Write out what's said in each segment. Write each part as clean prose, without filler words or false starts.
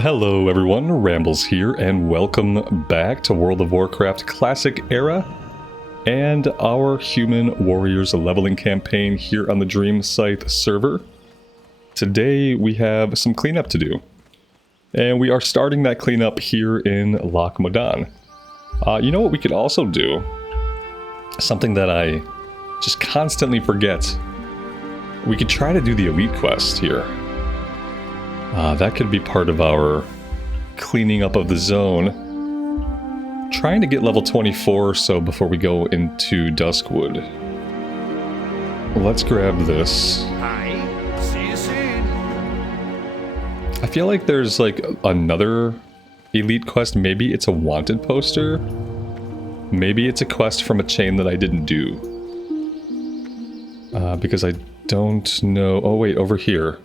Hello everyone, Rambles here, and welcome back to World of Warcraft Classic Era and our Human Warriors leveling campaign here on the Dreamcythe server. Today we have some cleanup to do, and we are starting that cleanup here in Loch Modan. You know what we could also do? Something that I just constantly forget. We could try to do the elite quest here. That could be part of our cleaning up of the zone. Trying to get level 24 or so before we go into Duskwood. Let's grab this. Hi, see you soon. I feel like there's like another elite quest. Maybe it's a wanted poster. Maybe it's a quest from a chain that I didn't do. Because I don't know. Oh wait, over here.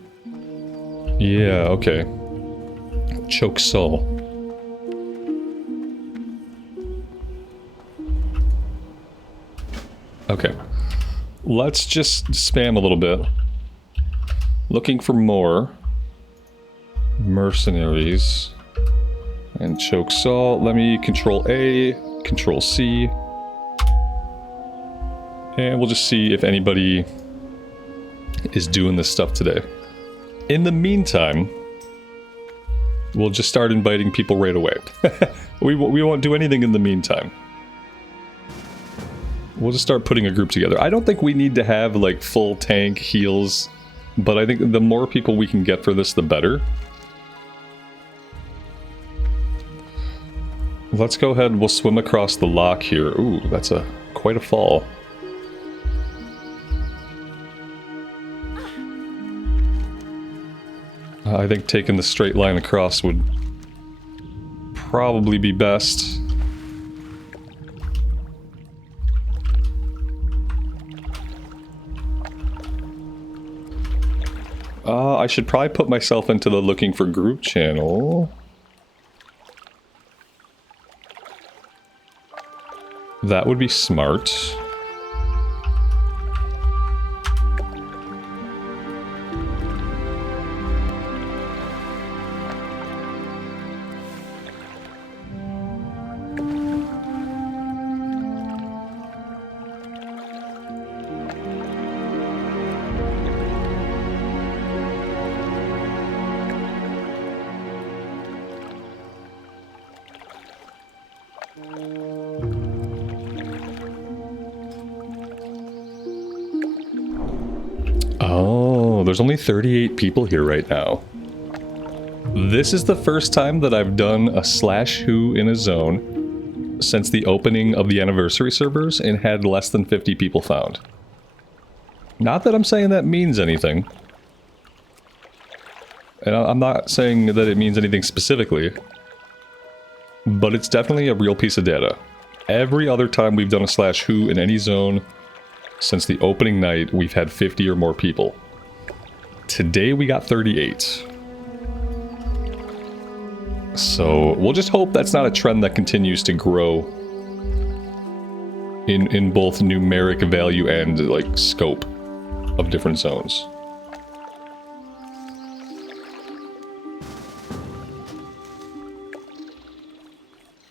Yeah, okay. Choke Soul. Okay. Let's just spam a little bit. Looking for more mercenaries. And Choke Soul. Let me Control A, Control C. And we'll just see if anybody is doing this stuff today. In the meantime, we'll just start inviting people right away. we won't do anything in the meantime. We'll just start putting a group together. I don't think we need to have like full tank heals, but I think the more people we can get for this, the better. Let's go ahead and we'll swim across the loch here. Ooh, that's quite a fall. I think taking the straight line across would probably be best. I should probably put myself into the looking for group channel. That would be smart. There's only 38 people here right now. This is the first time that I've done a /who in a zone since the opening of the anniversary servers and had less than 50 people found. Not that I'm saying that means anything. And I'm not saying that it means anything specifically. But it's definitely a real piece of data. Every other time we've done a /who in any zone since the opening night, we've had 50 or more people. Today we got 38. So we'll just hope that's not a trend that continues to grow in both numeric value and like scope of different zones.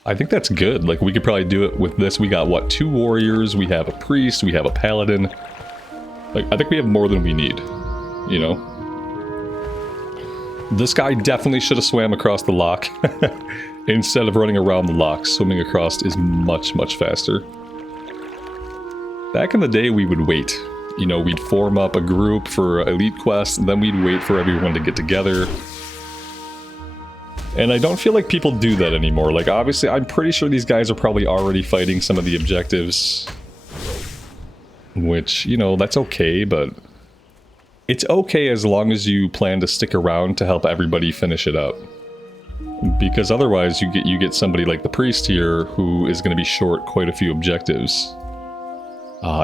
I think that's good. Like we could probably do it with this. We got what, 2 warriors, we have a priest, we have a paladin. Like I think we have more than we need. You know? This guy definitely should have swam across the loch instead of running around the loch. Swimming across is much, much faster. Back in the day, we would wait. You know, we'd form up a group for elite quests, and then we'd wait for everyone to get together. And I don't feel like people do that anymore. Like, obviously, I'm pretty sure these guys are probably already fighting some of the objectives. Which, you know, that's okay, but it's okay as long as you plan to stick around to help everybody finish it up. Because otherwise you get somebody like the priest here who is going to be short quite a few objectives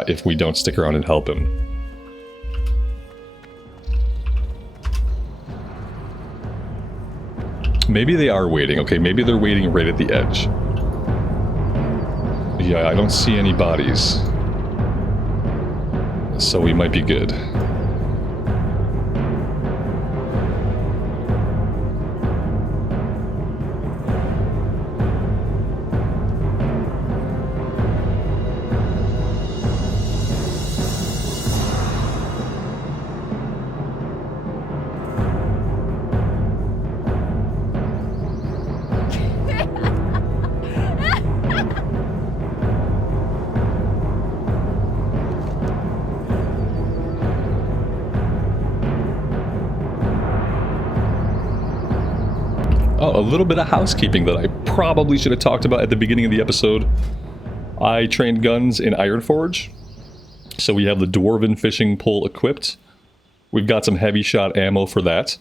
if we don't stick around and help him. Maybe they are waiting. Okay, maybe they're waiting right at the edge. Yeah, I don't see any bodies. So we might be good. Oh, a little bit of housekeeping that I probably should have talked about at the beginning of the episode. I trained guns in Ironforge, so we have the Dwarven fishing pole equipped. We've got some heavy shot ammo for that.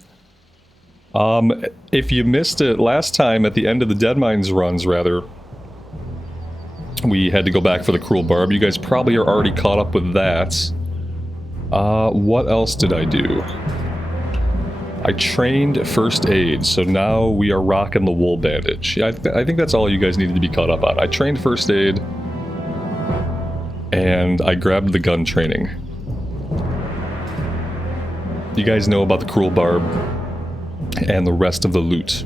If you missed it last time at the end of the Deadmines runs, rather, we had to go back for the Cruel Barb. You guys probably are already caught up with that. What else did I do? I trained first aid, so now we are rocking the wool bandage. I think that's all you guys needed to be caught up on. I trained first aid, and I grabbed the gun training. You guys know about the Cruel Barb and the rest of the loot.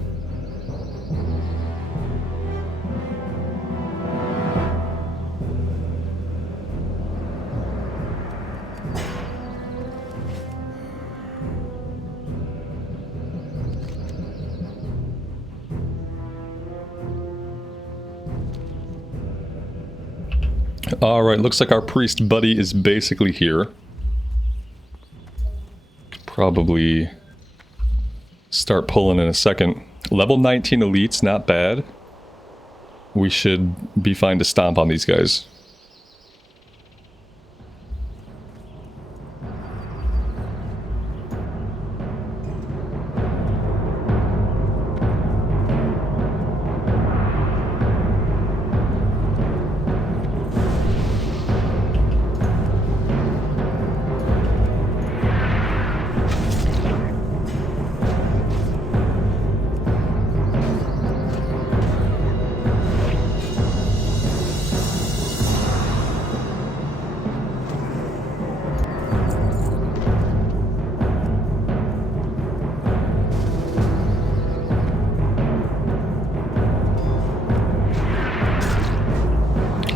Alright, looks like our priest buddy is basically here. Probably start pulling in a second. Level 19 elites, not bad. We should be fine to stomp on these guys.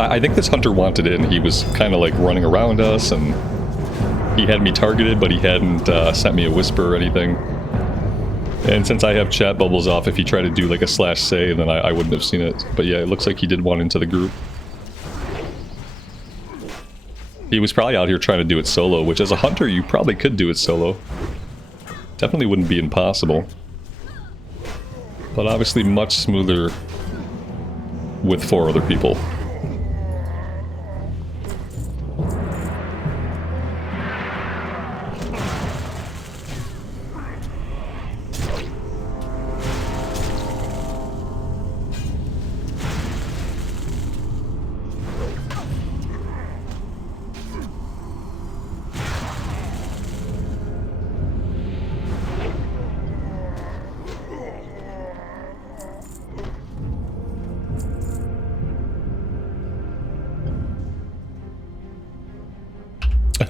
I think this hunter wanted in. He was kind of like running around us, and he had me targeted, but he hadn't sent me a whisper or anything. And since I have chat bubbles off, if he tried to do like a /say, then I wouldn't have seen it. But yeah, it looks like he did want into the group. He was probably out here trying to do it solo, which as a hunter, you probably could do it solo. Definitely wouldn't be impossible. But obviously much smoother with 4 other people.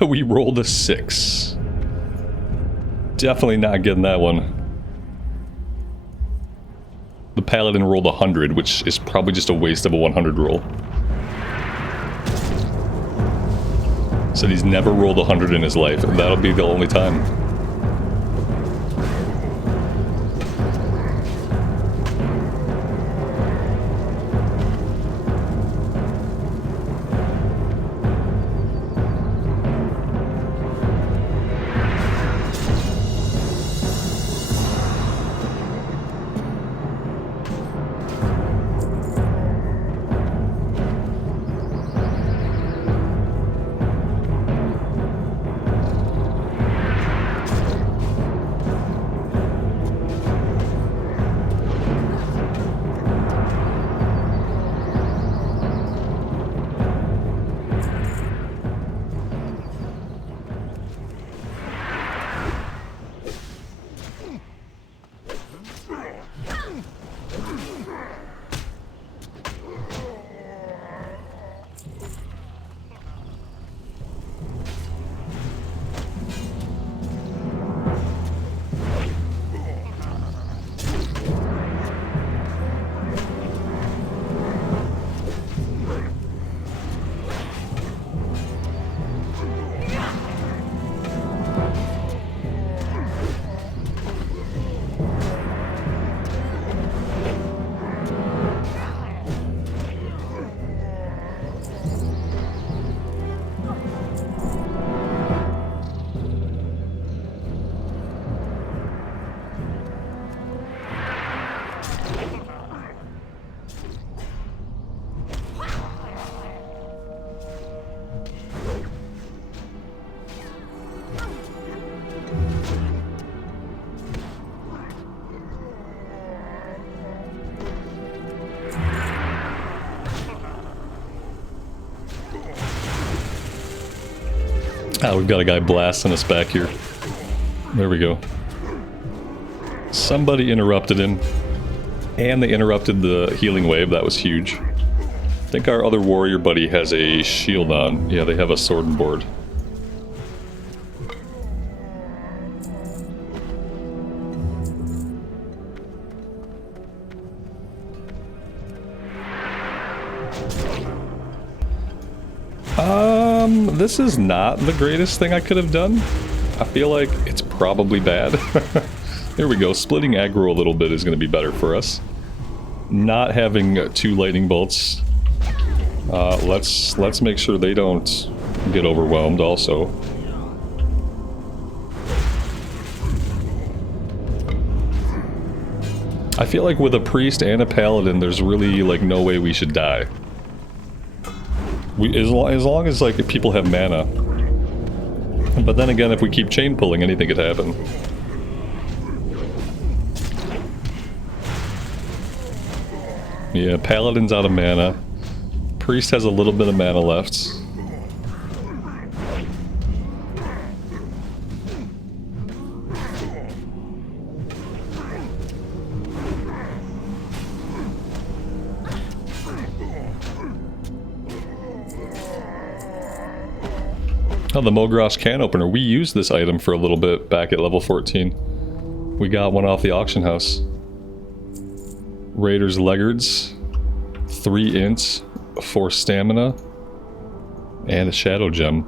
We rolled a 6. Definitely not getting that one. The paladin rolled 100, which is probably just a waste of a 100 roll. Said he's never rolled 100 in his life, and that'll be the only time. Ah, we've got a guy blasting us back here. There we go. Somebody interrupted him. And they interrupted the healing wave. That was huge. I think our other warrior buddy has a shield on. Yeah, they have a sword and board. This is not the greatest thing I could have done. I feel like it's probably bad. There we go. Splitting aggro a little bit is going to be better for us. Not having 2 lightning bolts. Let's make sure they don't get overwhelmed also. I feel like with a priest and a paladin, there's really like no way we should die. As long as like people have mana. But then again, if we keep chain pulling, anything could happen. Yeah, paladin's out of mana. Priest has a little bit of mana left. Oh, the Mogrosh can opener. We used this item for a little bit back at level 14. We got one off the auction house. Raider's Leggards, 3 ints, 4 stamina, and a shadow gem.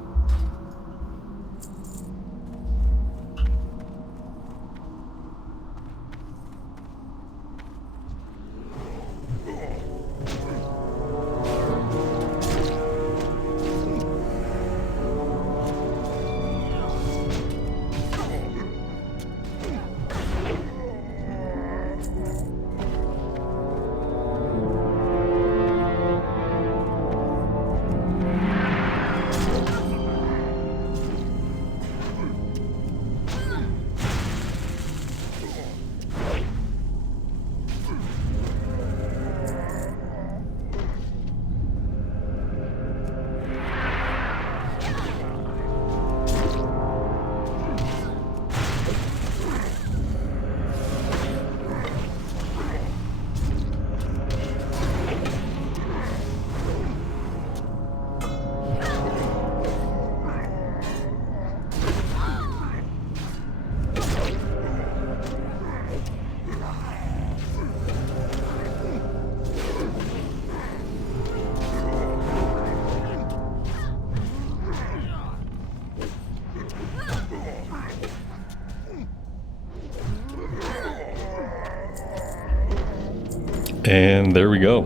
And there we go.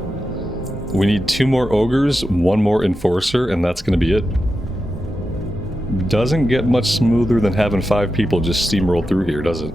We need 2 more ogres, 1 more enforcer, and that's gonna be it. Doesn't get much smoother than having 5 people just steamroll through here, does it?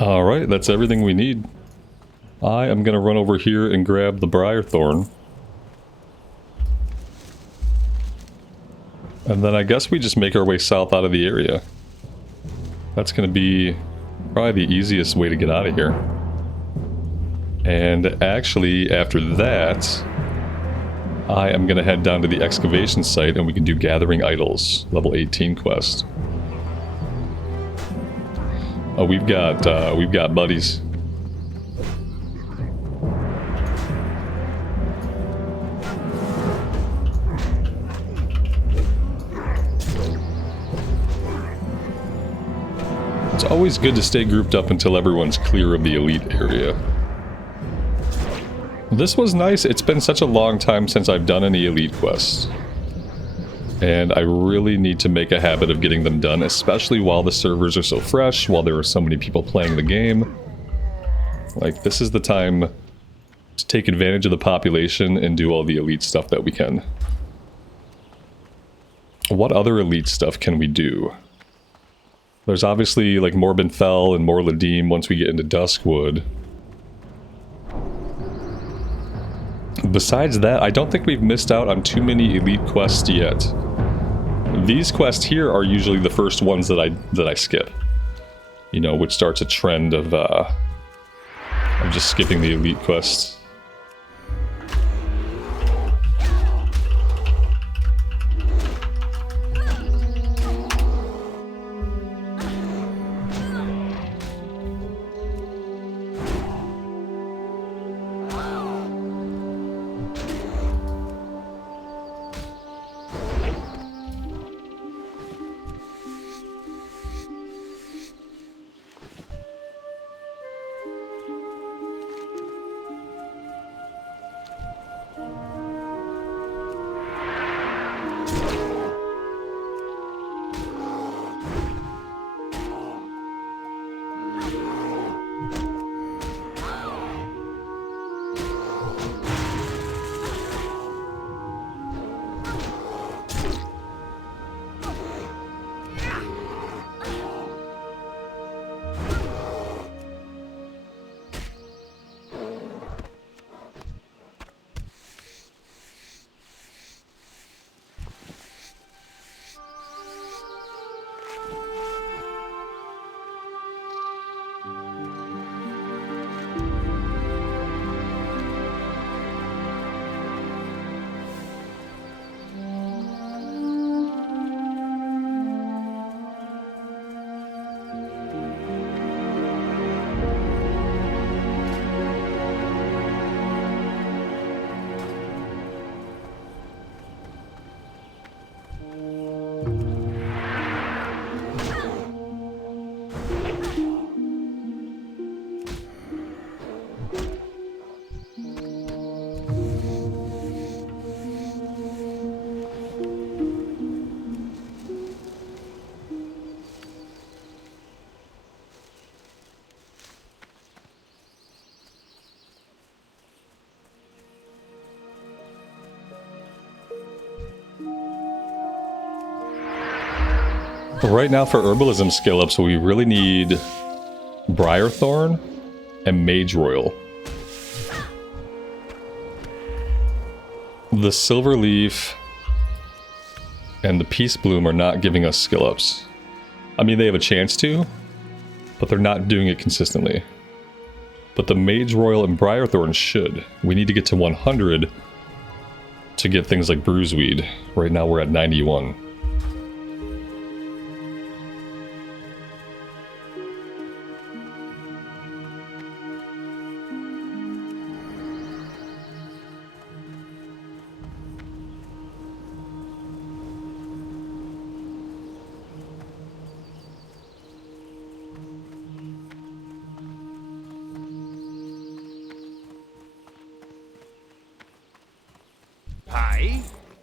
Alright, that's everything we need. I am going to run over here and grab the Briarthorn. And then I guess we just make our way south out of the area. That's going to be probably the easiest way to get out of here. And actually, after that, I am going to head down to the excavation site and we can do Gathering Idols, level 18 quest. Oh, we've got buddies. It's always good to stay grouped up until everyone's clear of the elite area. This was nice. It's been such a long time since I've done any elite quests. And I really need to make a habit of getting them done, especially while the servers are so fresh, while there are so many people playing the game. Like, this is the time to take advantage of the population and do all the elite stuff that we can. What other elite stuff can we do? There's obviously, like, Morbin Fell and Morladim once we get into Duskwood. Besides that, I don't think we've missed out on too many elite quests yet. These quests here are usually the first ones that I skip. You know, which starts a trend of just skipping the elite quests. Right now for Herbalism skill ups, we really need Briarthorn and Mage Royal. The Silver Leaf and the Peace Bloom are not giving us skill ups. I mean, they have a chance to, but they're not doing it consistently. But the Mage Royal and Briarthorn should. We need to get to 100 to get things like Bruiseweed. Right now we're at 91.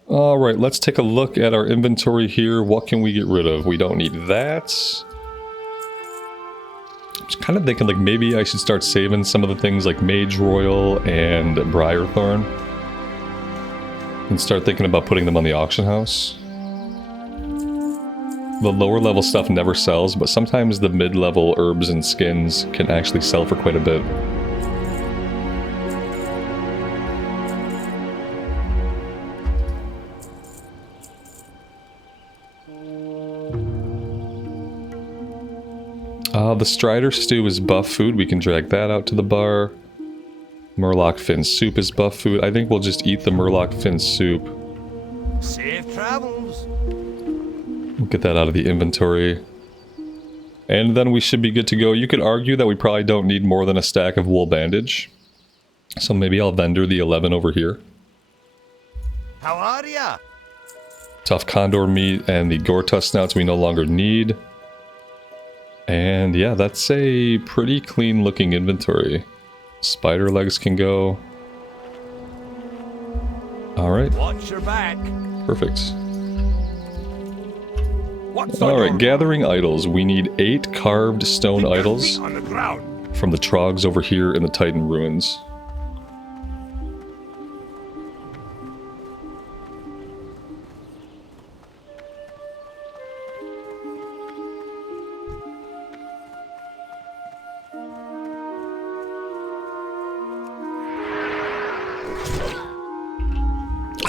Alright, let's take a look at our inventory here. What can we get rid of? We don't need that. I'm just kind of thinking like maybe I should start saving some of the things like Mage Royal and Briarthorn. And start thinking about putting them on the auction house. The lower level stuff never sells, but sometimes the mid-level herbs and skins can actually sell for quite a bit. The Strider Stew is buff food. We can drag that out to the bar. Murloc Fin Soup is buff food. I think we'll just eat the Murloc Fin Soup. Safe travels. We'll get that out of the inventory. And then we should be good to go. You could argue that we probably don't need more than a stack of wool bandage. So maybe I'll vendor the 11 over here. How are ya? Tough condor meat and the Gortusk snouts we no longer need. And yeah, that's a pretty clean looking inventory. Spider legs can go. Alright. Watch your back. Perfect. What's on Alright, your gathering idols. We need 8 carved stone Keep your idols feet on the ground. from the Trogs over here in the Titan ruins.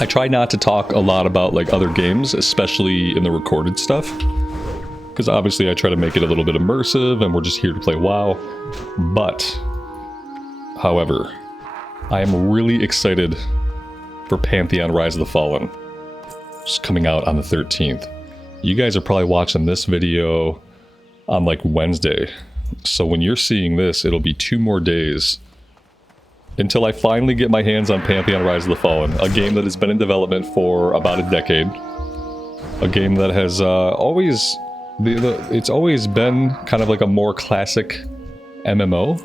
I try not to talk a lot about like other games, especially in the recorded stuff, because obviously I try to make it a little bit immersive and we're just here to play WoW. But, however, I am really excited for Pantheon Rise of the Fallen, which is coming out on the 13th. You guys are probably watching this video on like Wednesday, so when you're seeing this, it'll be 2 more days until I finally get my hands on Pantheon Rise of the Fallen, a game that has been in development for about a decade. A game that has it's always been kind of like a more classic MMO.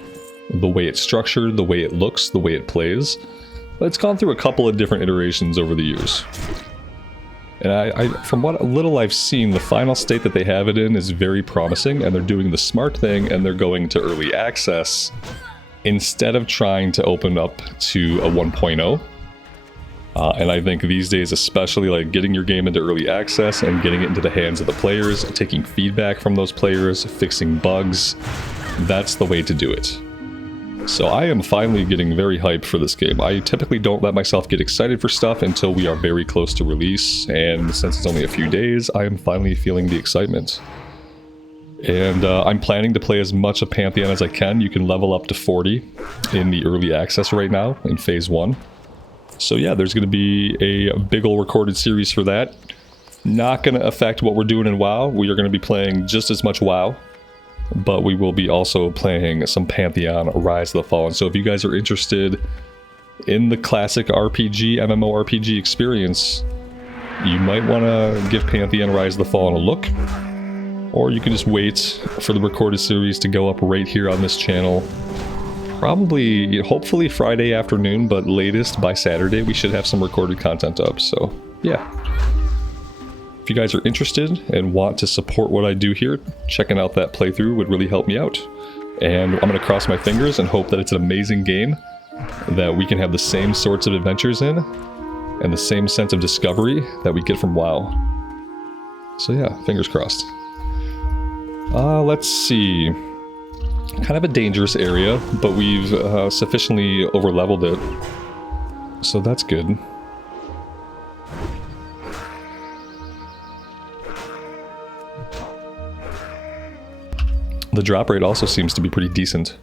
The way it's structured, the way it looks, the way it plays. But it's gone through a couple of different iterations over the years. And I from what little I've seen, the final state that they have it in is very promising, and they're doing the smart thing, and they're going to early access instead of trying to open up to a 1.0. And I think these days, especially like getting your game into early access and getting it into the hands of the players, taking feedback from those players, fixing bugs, that's the way to do it. So I am finally getting very hyped for this game. I typically don't let myself get excited for stuff until we are very close to release, and since it's only a few days, I am finally feeling the excitement. And I'm planning to play as much of Pantheon as I can. You can level up to 40 in the early access right now, in Phase 1. So yeah, there's going to be a big ol' recorded series for that. Not going to affect what we're doing in WoW. We are going to be playing just as much WoW, but we will be also playing some Pantheon Rise of the Fallen. So if you guys are interested in the classic RPG, MMORPG experience, you might want to give Pantheon Rise of the Fallen a look. Or you can just wait for the recorded series to go up right here on this channel. Probably, hopefully Friday afternoon, but latest by Saturday we should have some recorded content up, so yeah. If you guys are interested and want to support what I do here, checking out that playthrough would really help me out. And I'm going to cross my fingers and hope that it's an amazing game, that we can have the same sorts of adventures in, and the same sense of discovery that we get from WoW. So yeah, fingers crossed. Let's see. Kind of a dangerous area, but we've sufficiently over-leveled it. So that's good. The drop rate also seems to be pretty decent.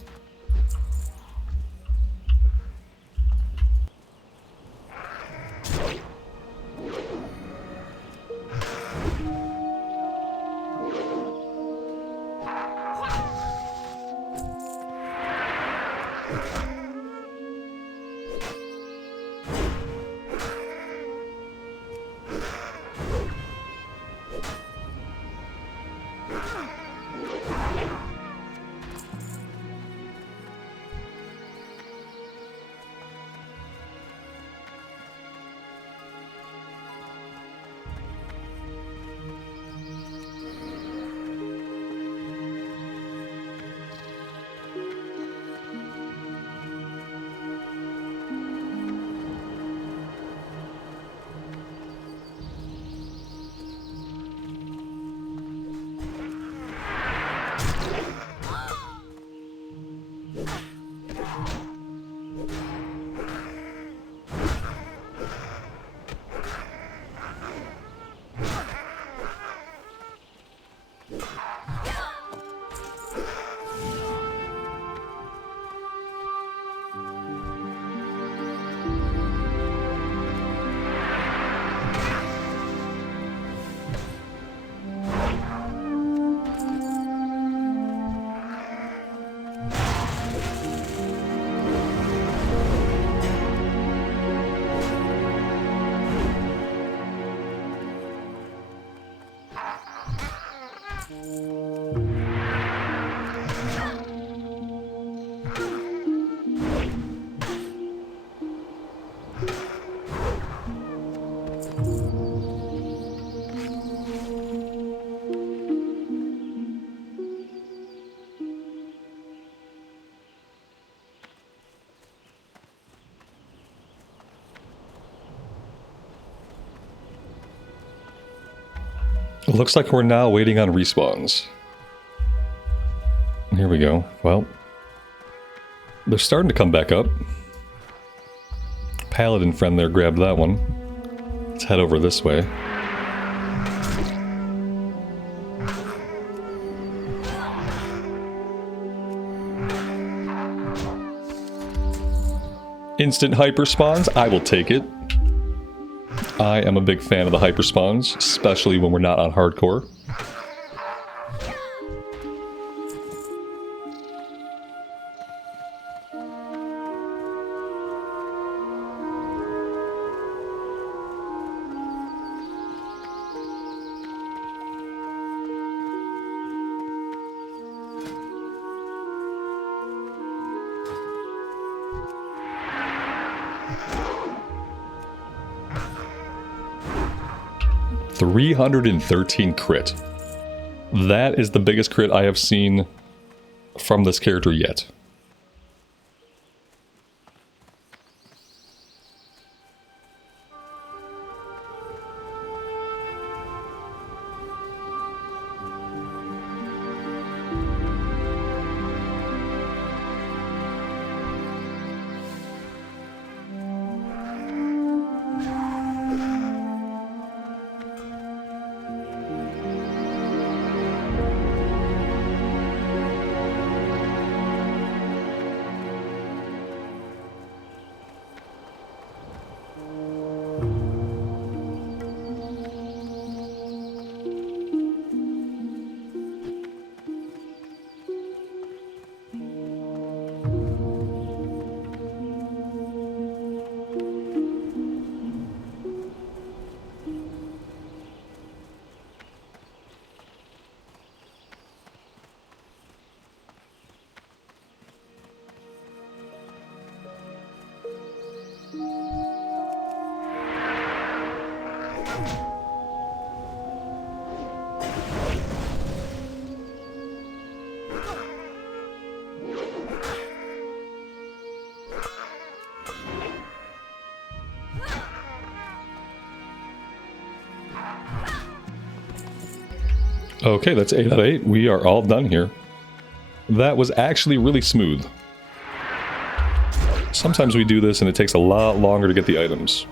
Looks like we're now waiting on respawns. Here we go. Well, they're starting to come back up. Paladin friend there grabbed that one. Let's head over this way. Instant hyper spawns, I will take it. I am a big fan of the hyper spawns, especially when we're not on hardcore. $313 crit. That is the biggest crit I have seen from this character yet. Okay, that's 8 out of 8. We are all done here. That was actually really smooth. Sometimes we do this and it takes a lot longer to get the items.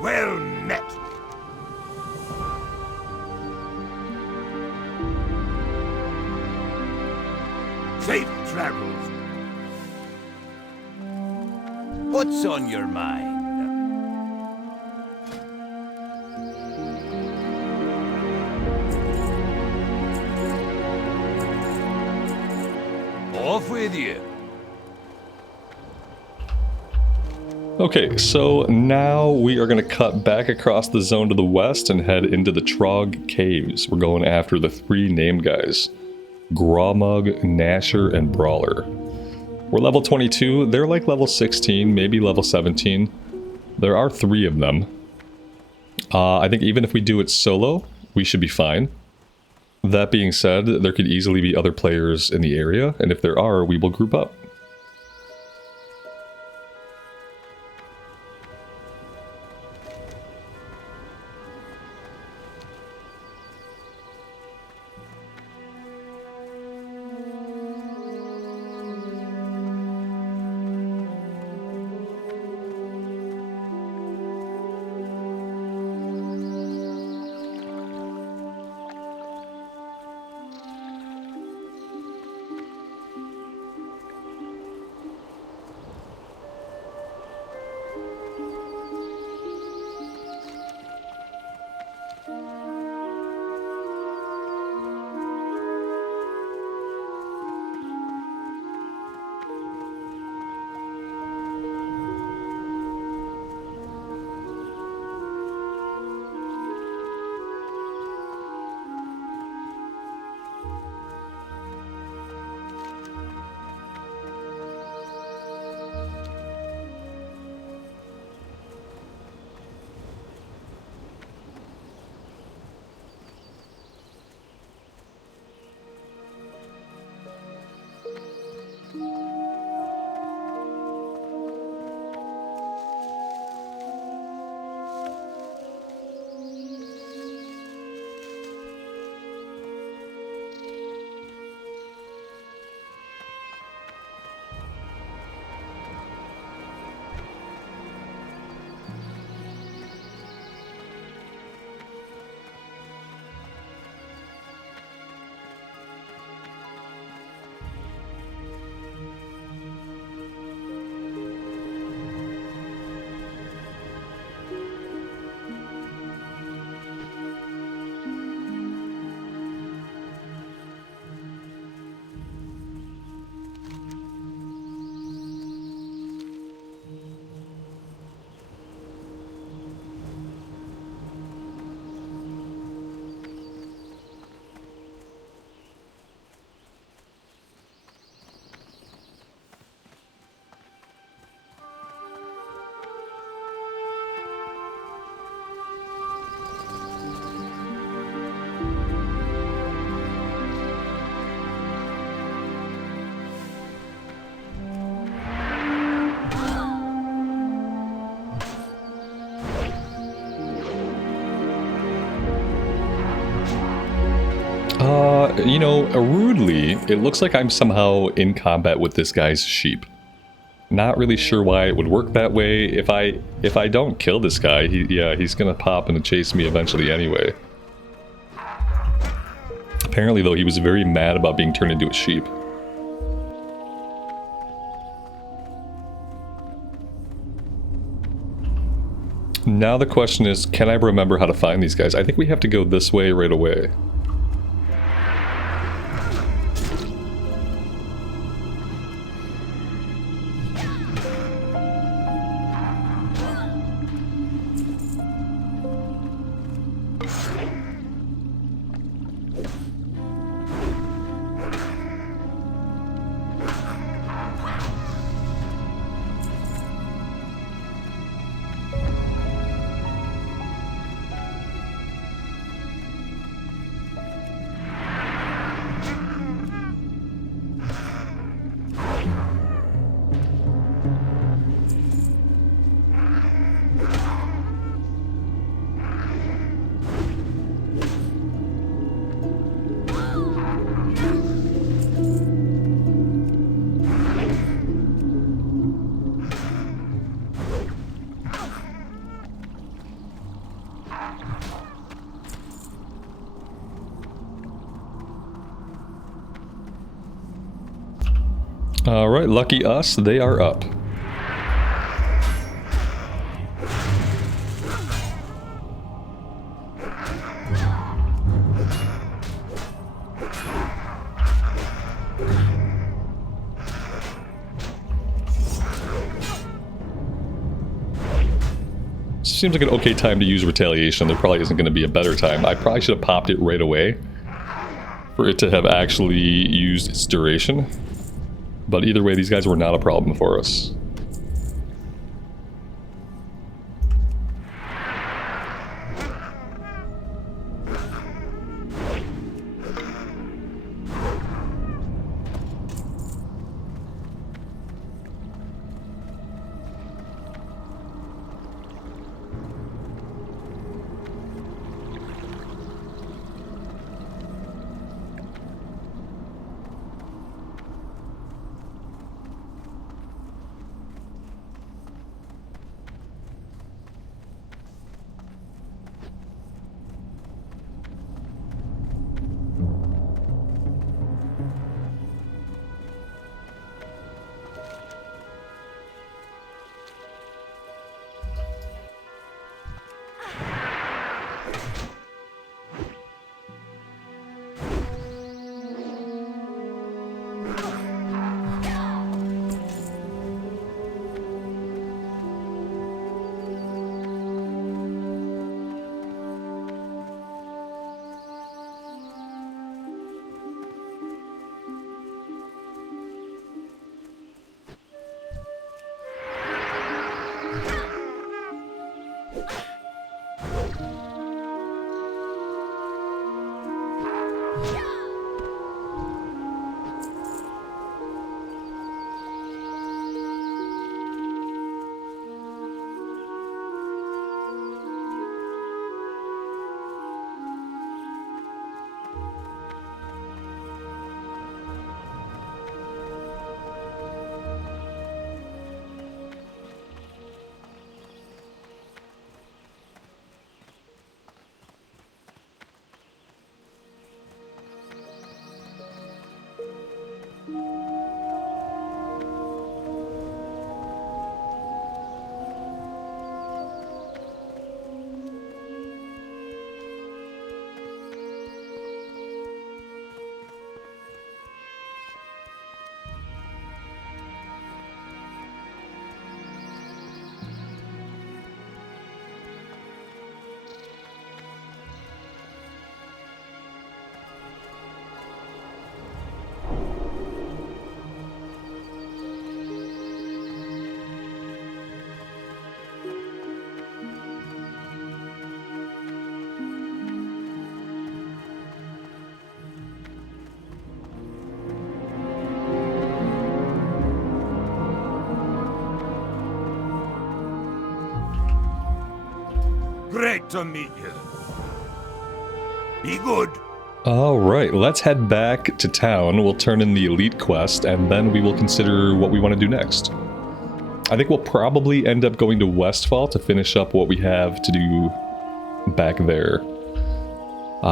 Well met. Safe travels. What's on your mind? Off with you. Okay, so now we are going to cut back across the zone to the west and head into the Trog caves. We're going after the 3 named guys. Gromug, Gnasher, and Brawler. We're level 22. They're like level 16, maybe level 17. There are 3 of them. I think even if we do it solo, we should be fine. That being said, there could easily be other players in the area, and if there are, we will group up. You know, rudely, it looks like I'm somehow in combat with this guy's sheep. Not really sure why it would work that way. If I don't kill this guy, he's gonna pop and chase me eventually anyway. Apparently, though, he was very mad about being turned into a sheep. Now the question is, can I remember how to find these guys? I think we have to go this way right away. Alright, lucky us, they are up. Seems like an okay time to use retaliation. There probably isn't going to be a better time. I probably should have popped it right away for it to have actually used its duration. But either way, these guys were not a problem for us. Great to meet you. Be good. Alright, let's head back to town. We'll turn in the elite quest, and then we will consider what we want to do next. I think we'll probably end up going to Westfall to finish up what we have to do back there.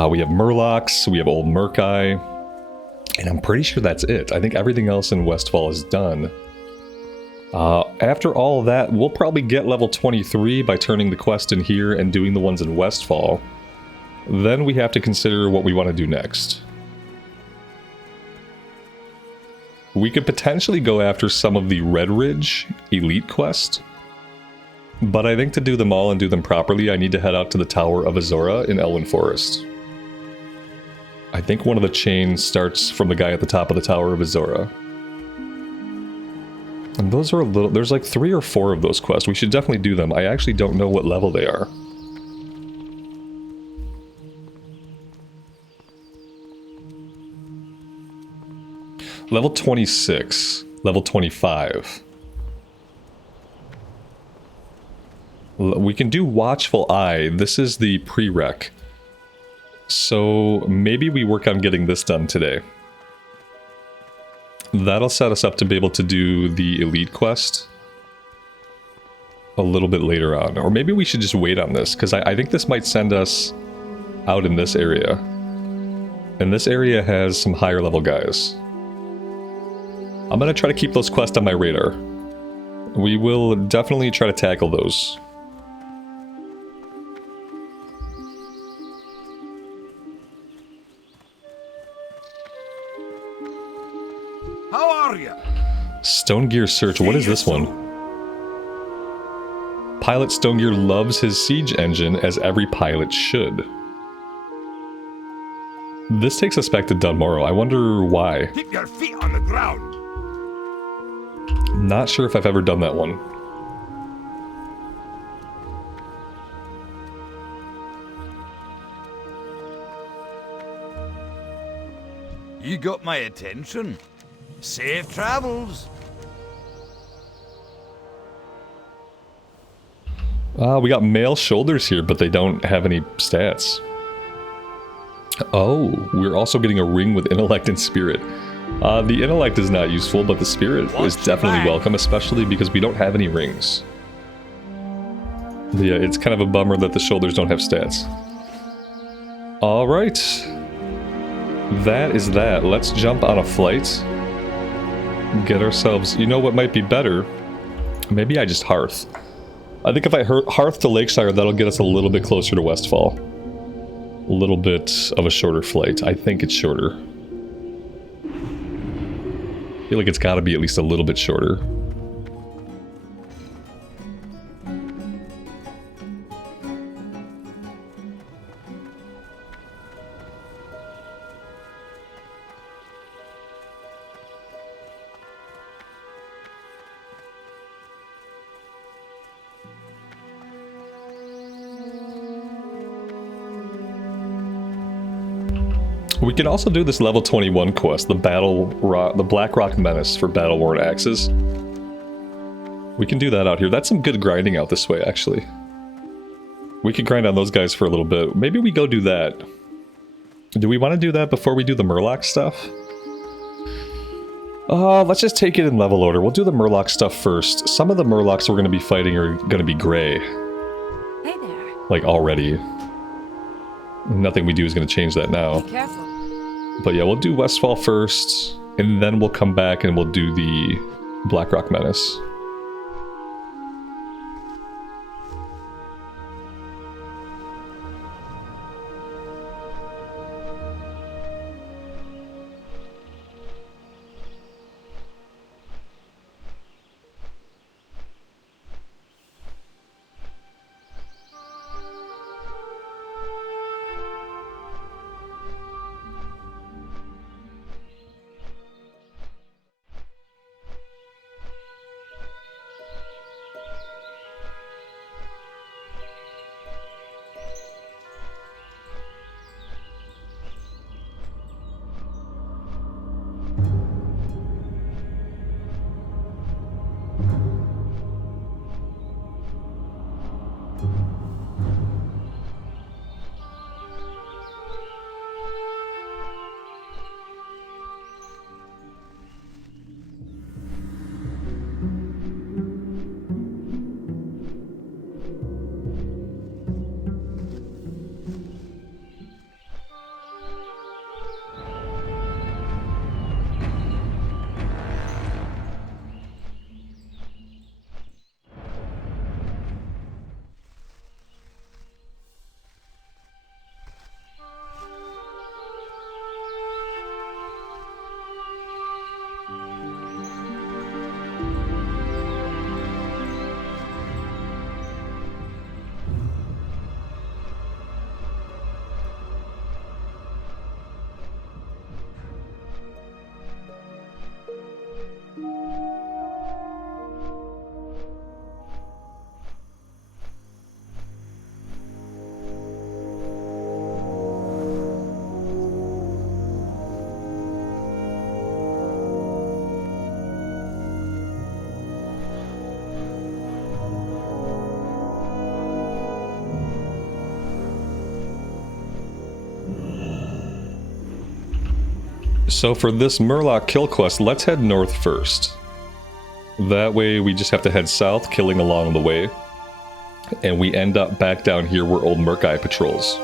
We have Murlocs, we have Old Murkai, and I'm pretty sure that's it. I think everything else in Westfall is done. After all of that, we'll probably get level 23 by turning the quest in here and doing the ones in Westfall. Then we have to consider what we want to do next. We could potentially go after some of the Redridge elite quest, but I think to do them all and do them properly, I need to head out to the Tower of Azora in Elwyn Forest. I think one of the chains starts from the guy at the top of the Tower of Azora. And those are a little... there's like 3 or 4 of those quests. We should definitely do them. I actually don't know what level they are. Level 26. Level 25. We can do Watchful Eye. This is the prereq. So maybe we work on getting this done today. That'll set us up to be able to do the elite quest a little bit later on. Or maybe we should just wait on this, because I think this might send us out in this area. And this area has some higher level guys. I'm going to try to keep those quests on my radar. We will definitely try to tackle those. How are you? Stone Gear Search. What is this one? Pilot Stone Gear loves his siege engine, as every pilot should. This takes us back to Dunmorrow. I wonder why. Keep your feet on the ground. Not sure if I've ever done that one. You got my attention. Safe travels. We got male shoulders here, but they don't have any stats. Oh, we're also getting a ring with intellect and spirit. The intellect is not useful, but the spirit is definitely welcome, especially because we don't have any rings. Yeah, it's kind of a bummer that the shoulders don't have stats. Alright. That is that. Let's jump on a flight. Get ourselves... You know what might be better? Maybe I just hearth. I think if I hearth to Lakeshire, that'll get us a little bit closer to Westfall. A little bit of a shorter flight. I think it's shorter. I feel like it's got to be at least a little bit shorter. We can also do this level 21 quest, the Black Rock Menace for Battle Worn Axes. We can do that out here. That's some good grinding out this way, actually. We could grind on those guys for a little bit. Maybe we go do that. Do we want to do that before we do the Murloc stuff? Let's just take it in level order. We'll do the Murloc stuff first. Some of the Murlocs we're going to be fighting are going to be gray. Hey there. Like, already. Nothing we do is going to change that now. Be careful. But yeah, we'll do Westfall first, and then we'll come back and we'll do the Blackrock Menace. So for this Murloc kill quest, let's head north first. That way we just have to head south, killing along the way. And we end up back down here where old Murkeye patrols.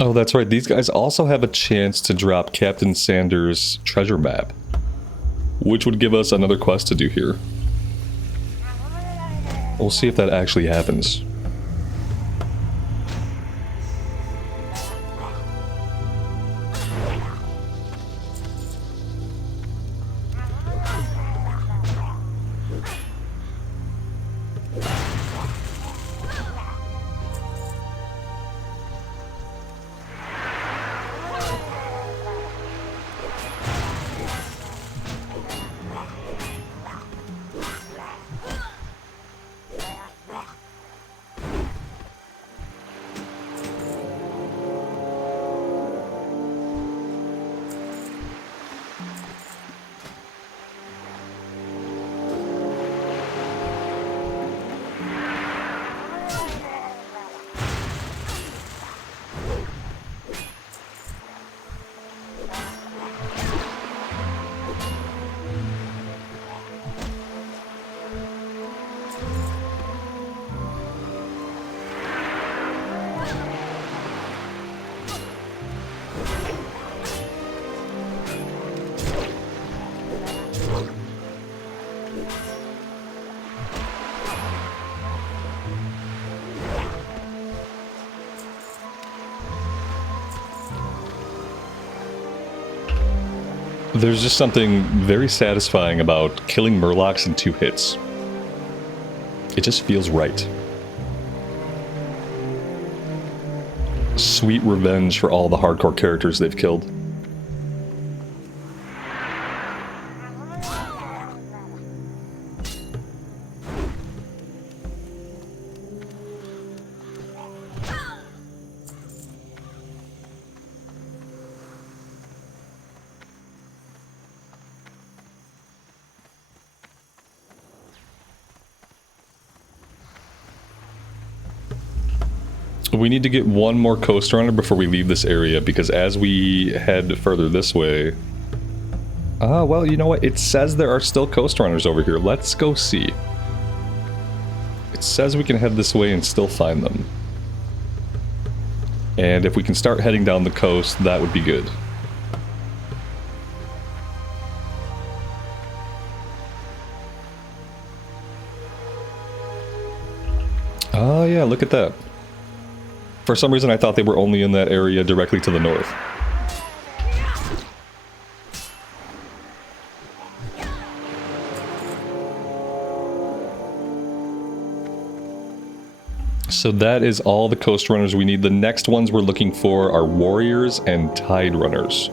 Oh, that's right. These guys also have a chance to drop Captain Sanders' treasure map, which would give us another quest to do here. We'll see if that actually happens. There's just something very satisfying about killing Murlocs in 2 hits. It just feels right. Sweet revenge for all the hardcore characters they've killed. We need to get one more coast runner before we leave this area, because as we head further this way... well, you know what? It says there are still coast runners over here. Let's go see. It says we can head this way and still find them. And if we can start heading down the coast, that would be good. Oh yeah, look at that. For some reason I thought they were only in that area directly to the north. So that is all the coast runners we need. The next ones we're looking for are warriors and tide runners.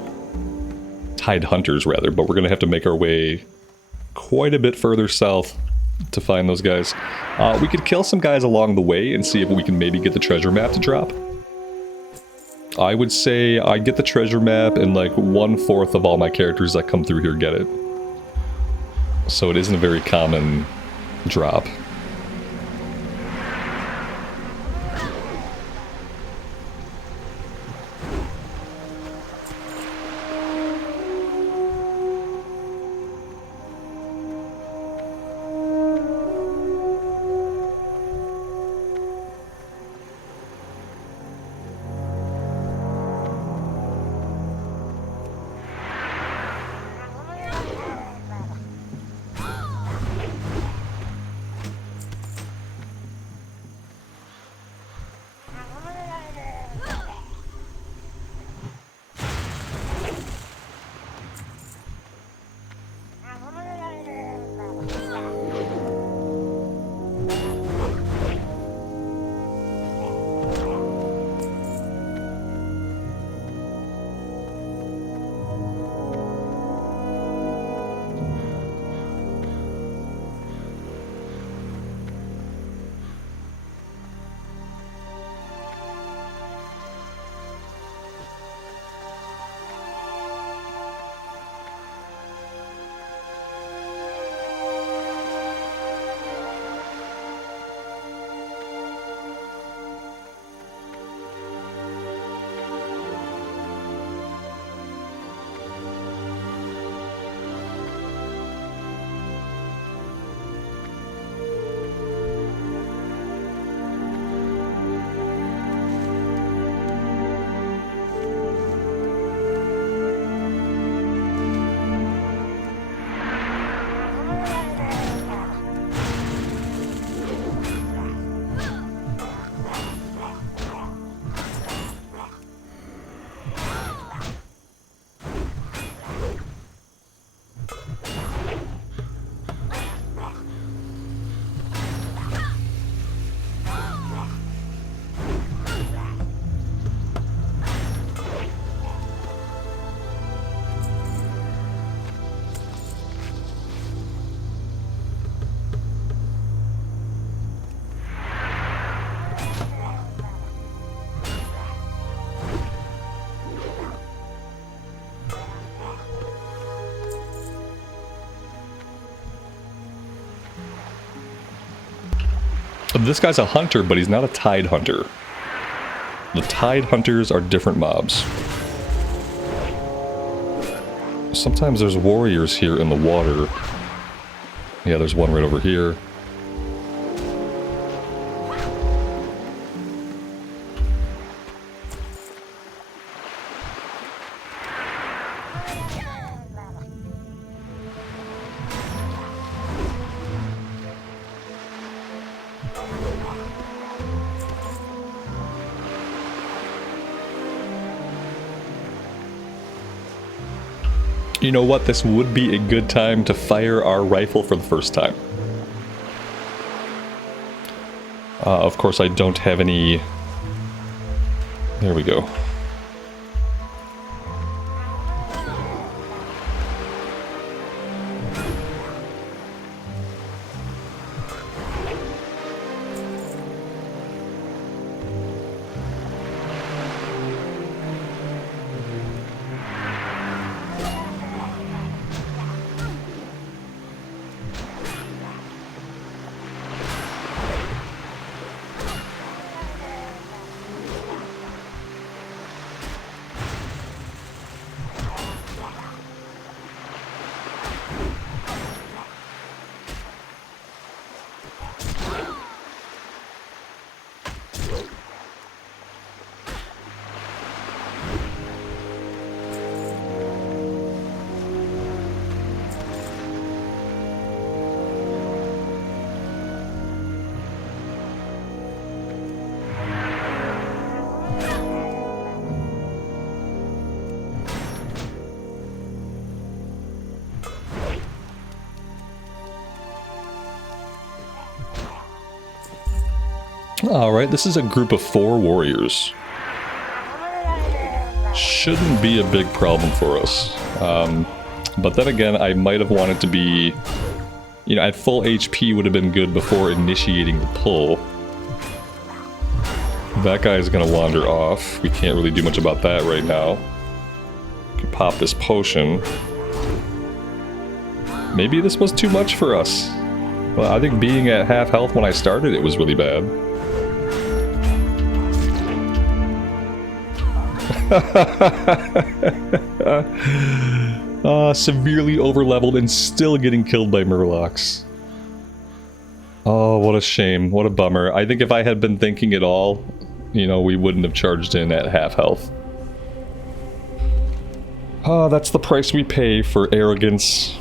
Tide hunters, rather, but we're going to have to make our way quite a bit further south to find those guys. We could kill some guys along the way and see if we can maybe get the treasure map to drop. I would say I get the treasure map and like 1/4 of all my characters that come through here get it. So it isn't a very common drop. This guy's a hunter, but he's not a tide hunter. The tide hunters are different mobs. Sometimes there's warriors here in the water. Yeah, there's one right over here. You know what? This would be a good time to fire our rifle for the first time. Of course, I don't have any... There we go. Alright, this is a group of 4 warriors. Shouldn't be a big problem for us. But then again, I might have wanted to be... You know, at full HP would have been good before initiating the pull. That guy's gonna wander off. We can't really do much about that right now. Could pop this potion. Maybe this was too much for us. Well, I think being at half health when I started it was really bad. Severely overleveled and still getting killed by murlocs. Oh, what a shame. What a bummer. I think if I had been thinking at all, you know, we wouldn't have charged in at half health. Oh, that's the price we pay for arrogance.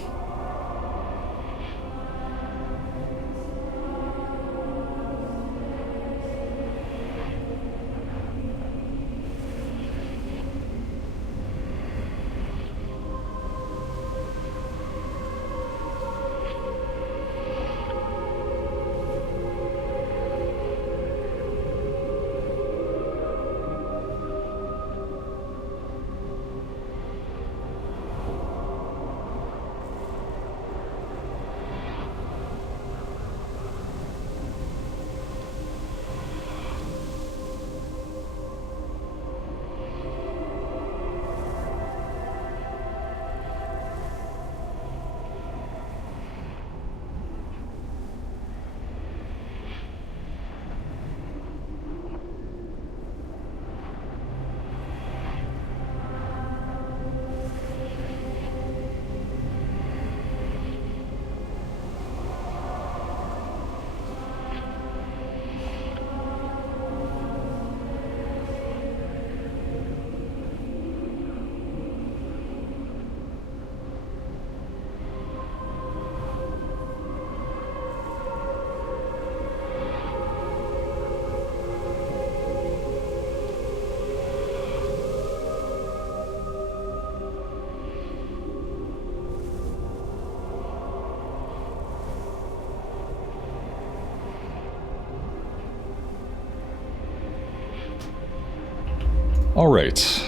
Alright.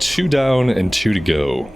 2 down and 2 to go.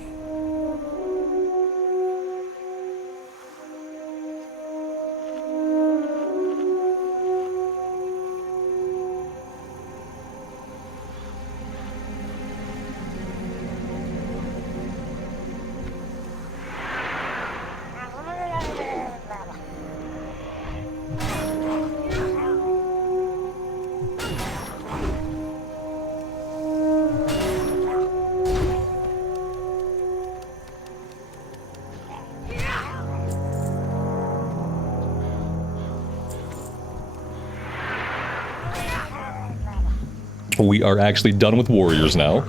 We are actually done with warriors now.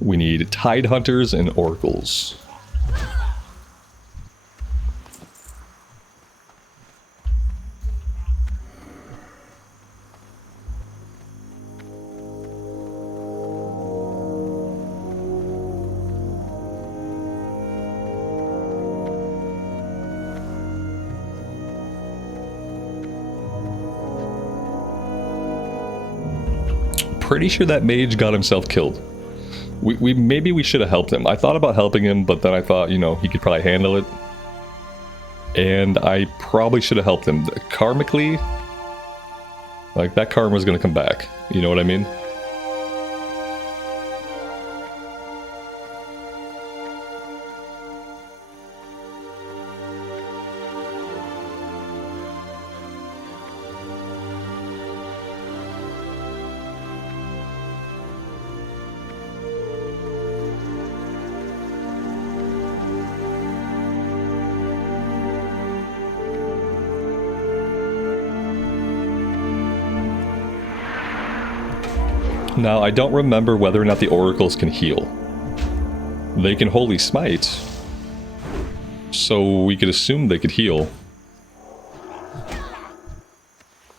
We need tide hunters and oracles. Pretty sure that mage got himself killed. Maybe we should have helped him. I thought about helping him, but then I thought, you know, he could probably handle it. And I probably should have helped him. Karmically, like, that karma is going to come back. You know what I mean? Now, I don't remember whether or not the oracles can heal. They can Holy Smite, so we could assume they could heal.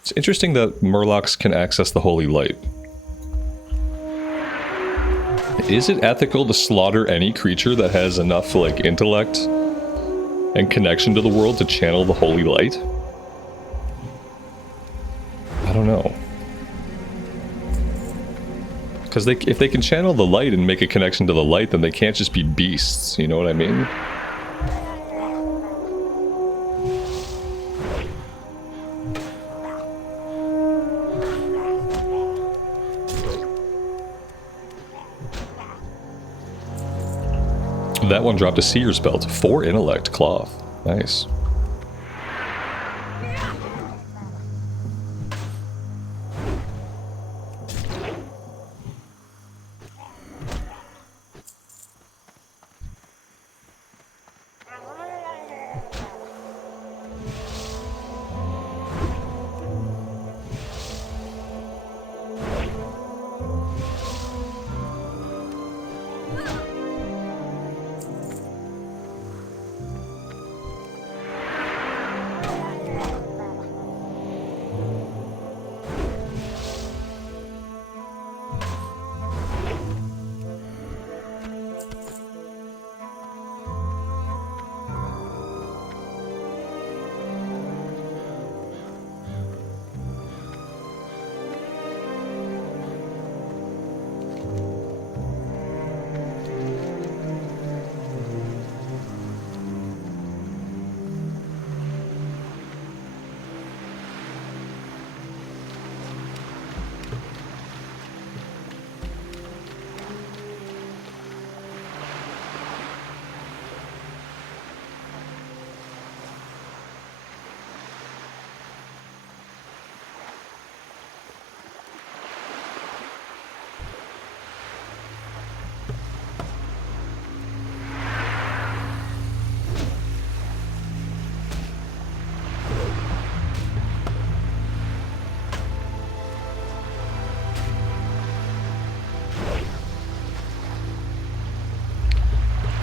It's interesting that Murlocs can access the Holy Light. Is it ethical to slaughter any creature that has enough, like, intellect and connection to the world to channel the Holy Light? I don't know. Because if they can channel the light and make a connection to the light, then they can't just be beasts, you know what I mean? That one dropped a Seer's Belt. 4 intellect cloth. Nice.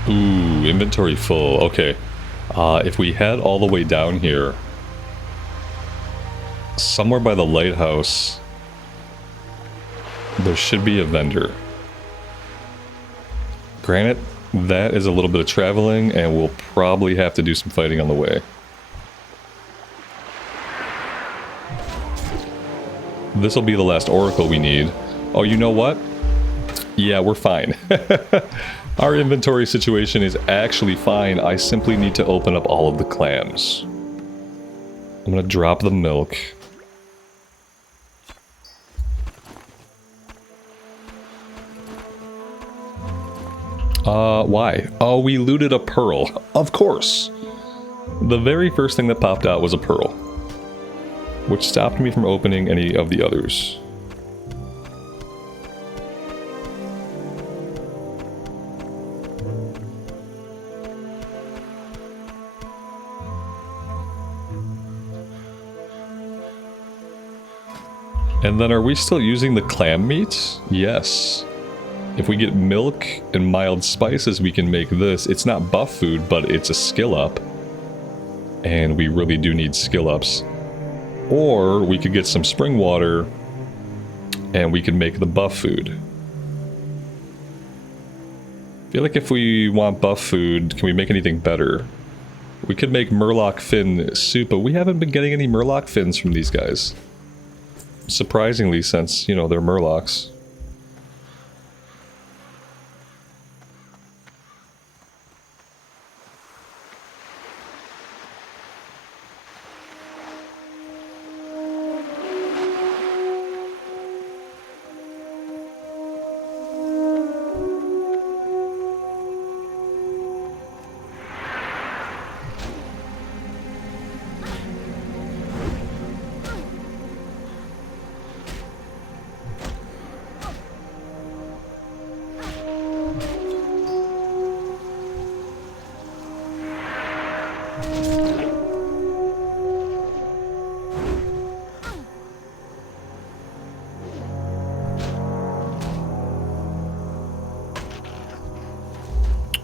Ooh, inventory full. Okay. If we head all the way down here, somewhere by the lighthouse, there should be a vendor. Granted, that is a little bit of traveling, and we'll probably have to do some fighting on the way. This will be the last oracle we need. Oh, you know what? Yeah, we're fine. Our inventory situation is actually fine. I simply need to open up all of the clams. I'm gonna drop the milk. Why? Oh, we looted a pearl. Of course. The very first thing that popped out was a pearl, which stopped me from opening any of the others. And then are we still using the clam meat? Yes. If we get milk and mild spices, we can make this. It's not buff food, but it's a skill up. And we really do need skill ups. Or we could get some spring water and we can make the buff food. I feel like if we want buff food, can we make anything better? We could make Murloc fin soup, but we haven't been getting any Murloc fins from these guys. Surprisingly, since, you know, they're Murlocs.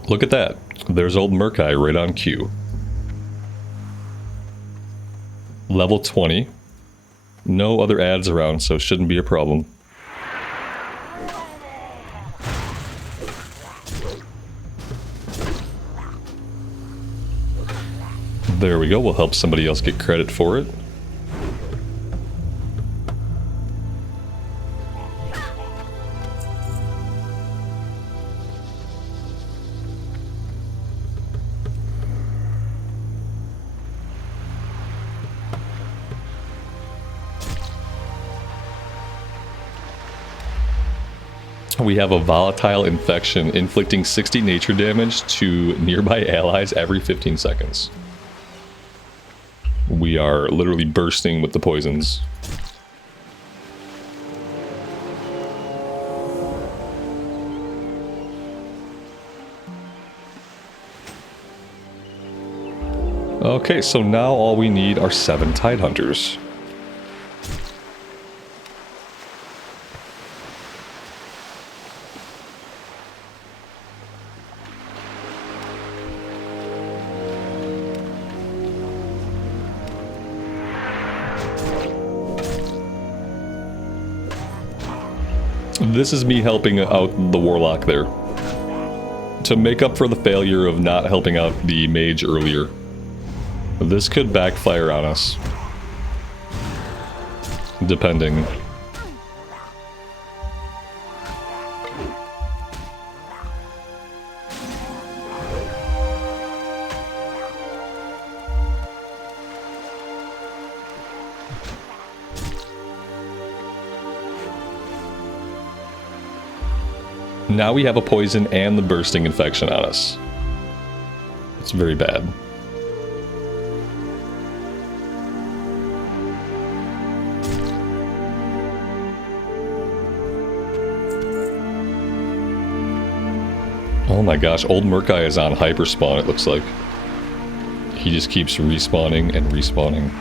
Look at that. There's old Murkai right on cue. Level 20. No other ads around, so shouldn't be a problem. There we go. We'll help somebody else get credit for it. We have a volatile infection inflicting 60 nature damage to nearby allies every 15 seconds. We are literally bursting with the poisons. Okay, so now all we need are 7 Tide Hunters. This is me helping out the Warlock there. To make up for the failure of not helping out the Mage earlier. This could backfire on us. Depending. Now we have a poison and the bursting infection on us. It's very bad. Oh my gosh, old Murkai is on hyperspawn, it looks like. He just keeps respawning and respawning.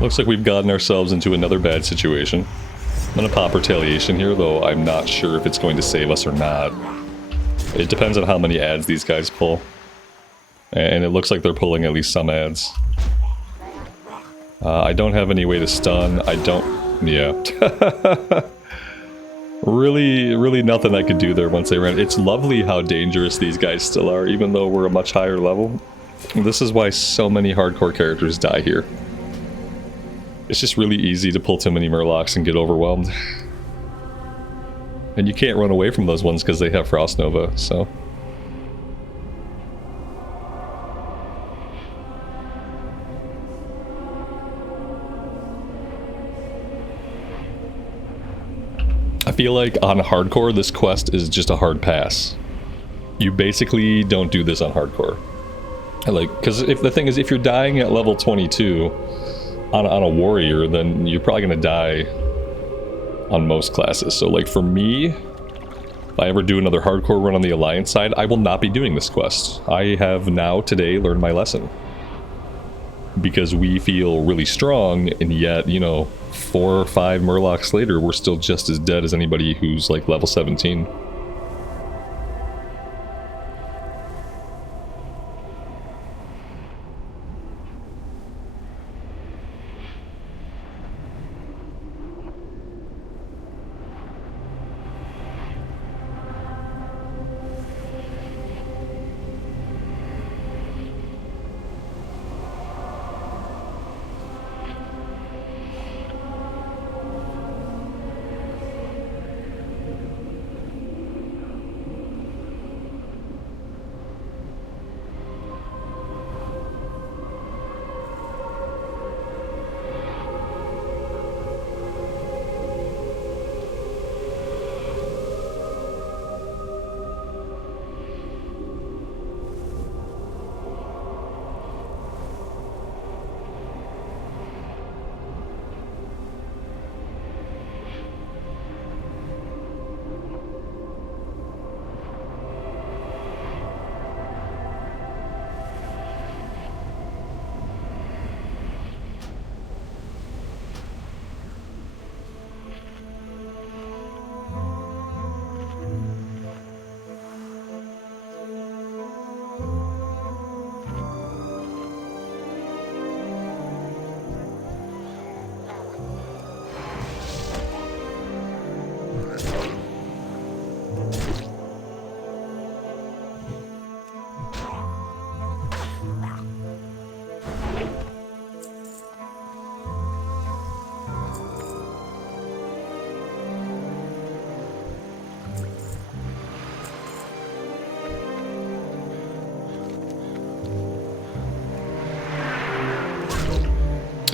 Looks like we've gotten ourselves into another bad situation. I'm gonna pop Retaliation here, though I'm not sure if it's going to save us or not. It depends on how many ads these guys pull. And it looks like they're pulling at least some ads. I don't have any way to stun. I don't... yeah. Really nothing I could do there once they ran. It's lovely how dangerous these guys still are, even though we're a much higher level. This is why so many hardcore characters die here. It's just really easy to pull too many Murlocs and get overwhelmed. And you can't run away from those ones because they have Frost Nova, so... I feel like on hardcore, this quest is just a hard pass. You basically don't do this on hardcore. Like, because if the thing is, if you're dying at level 22 on a warrior, then you're probably gonna die on most classes. So like for me, if I ever do another hardcore run on the Alliance side, I will not be doing this quest. I have now today learned my lesson. Because we feel really strong, and yet, you know, 4 or 5 Murlocs later, we're still just as dead as anybody who's like level 17.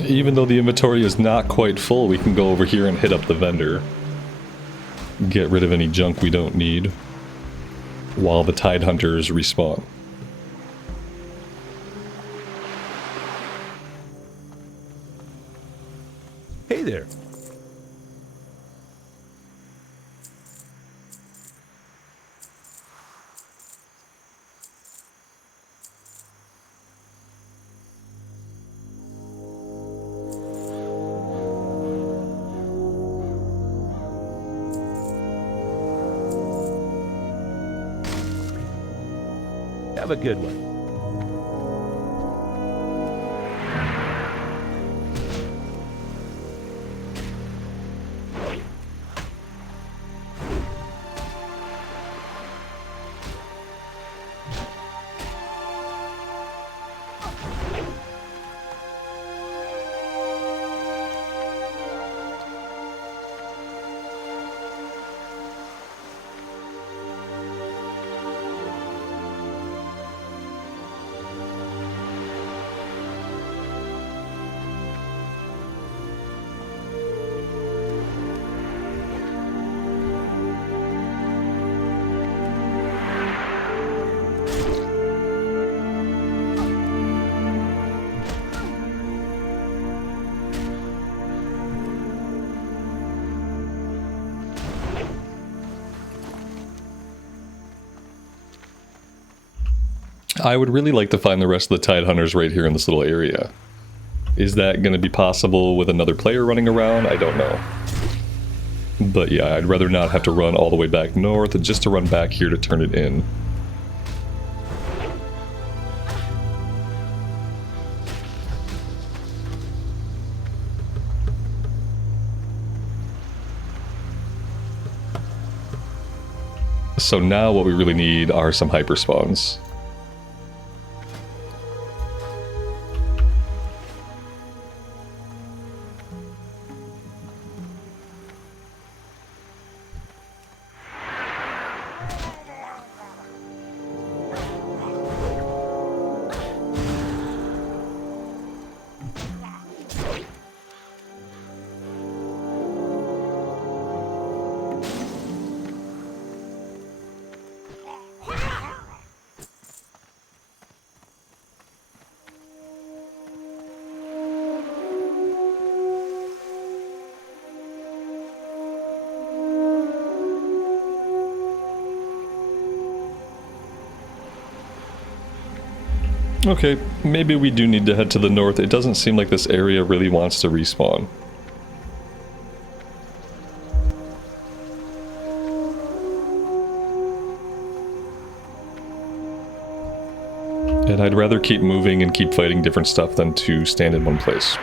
Even though the inventory is not quite full, we can go over here and hit up the vendor. Get rid of any junk we don't need while the Tide Hunters respawn. Hey there. Have a good one. I would really like to find the rest of the Tide Hunters right here in this little area. Is that going to be possible with another player running around? I don't know. But yeah, I'd rather not have to run all the way back north just to run back here to turn it in. So now what we really need are some hyperspawns. Okay, maybe we do need to head to the north. It doesn't seem like this area really wants to respawn. And I'd rather keep moving and keep fighting different stuff than to stand in one place.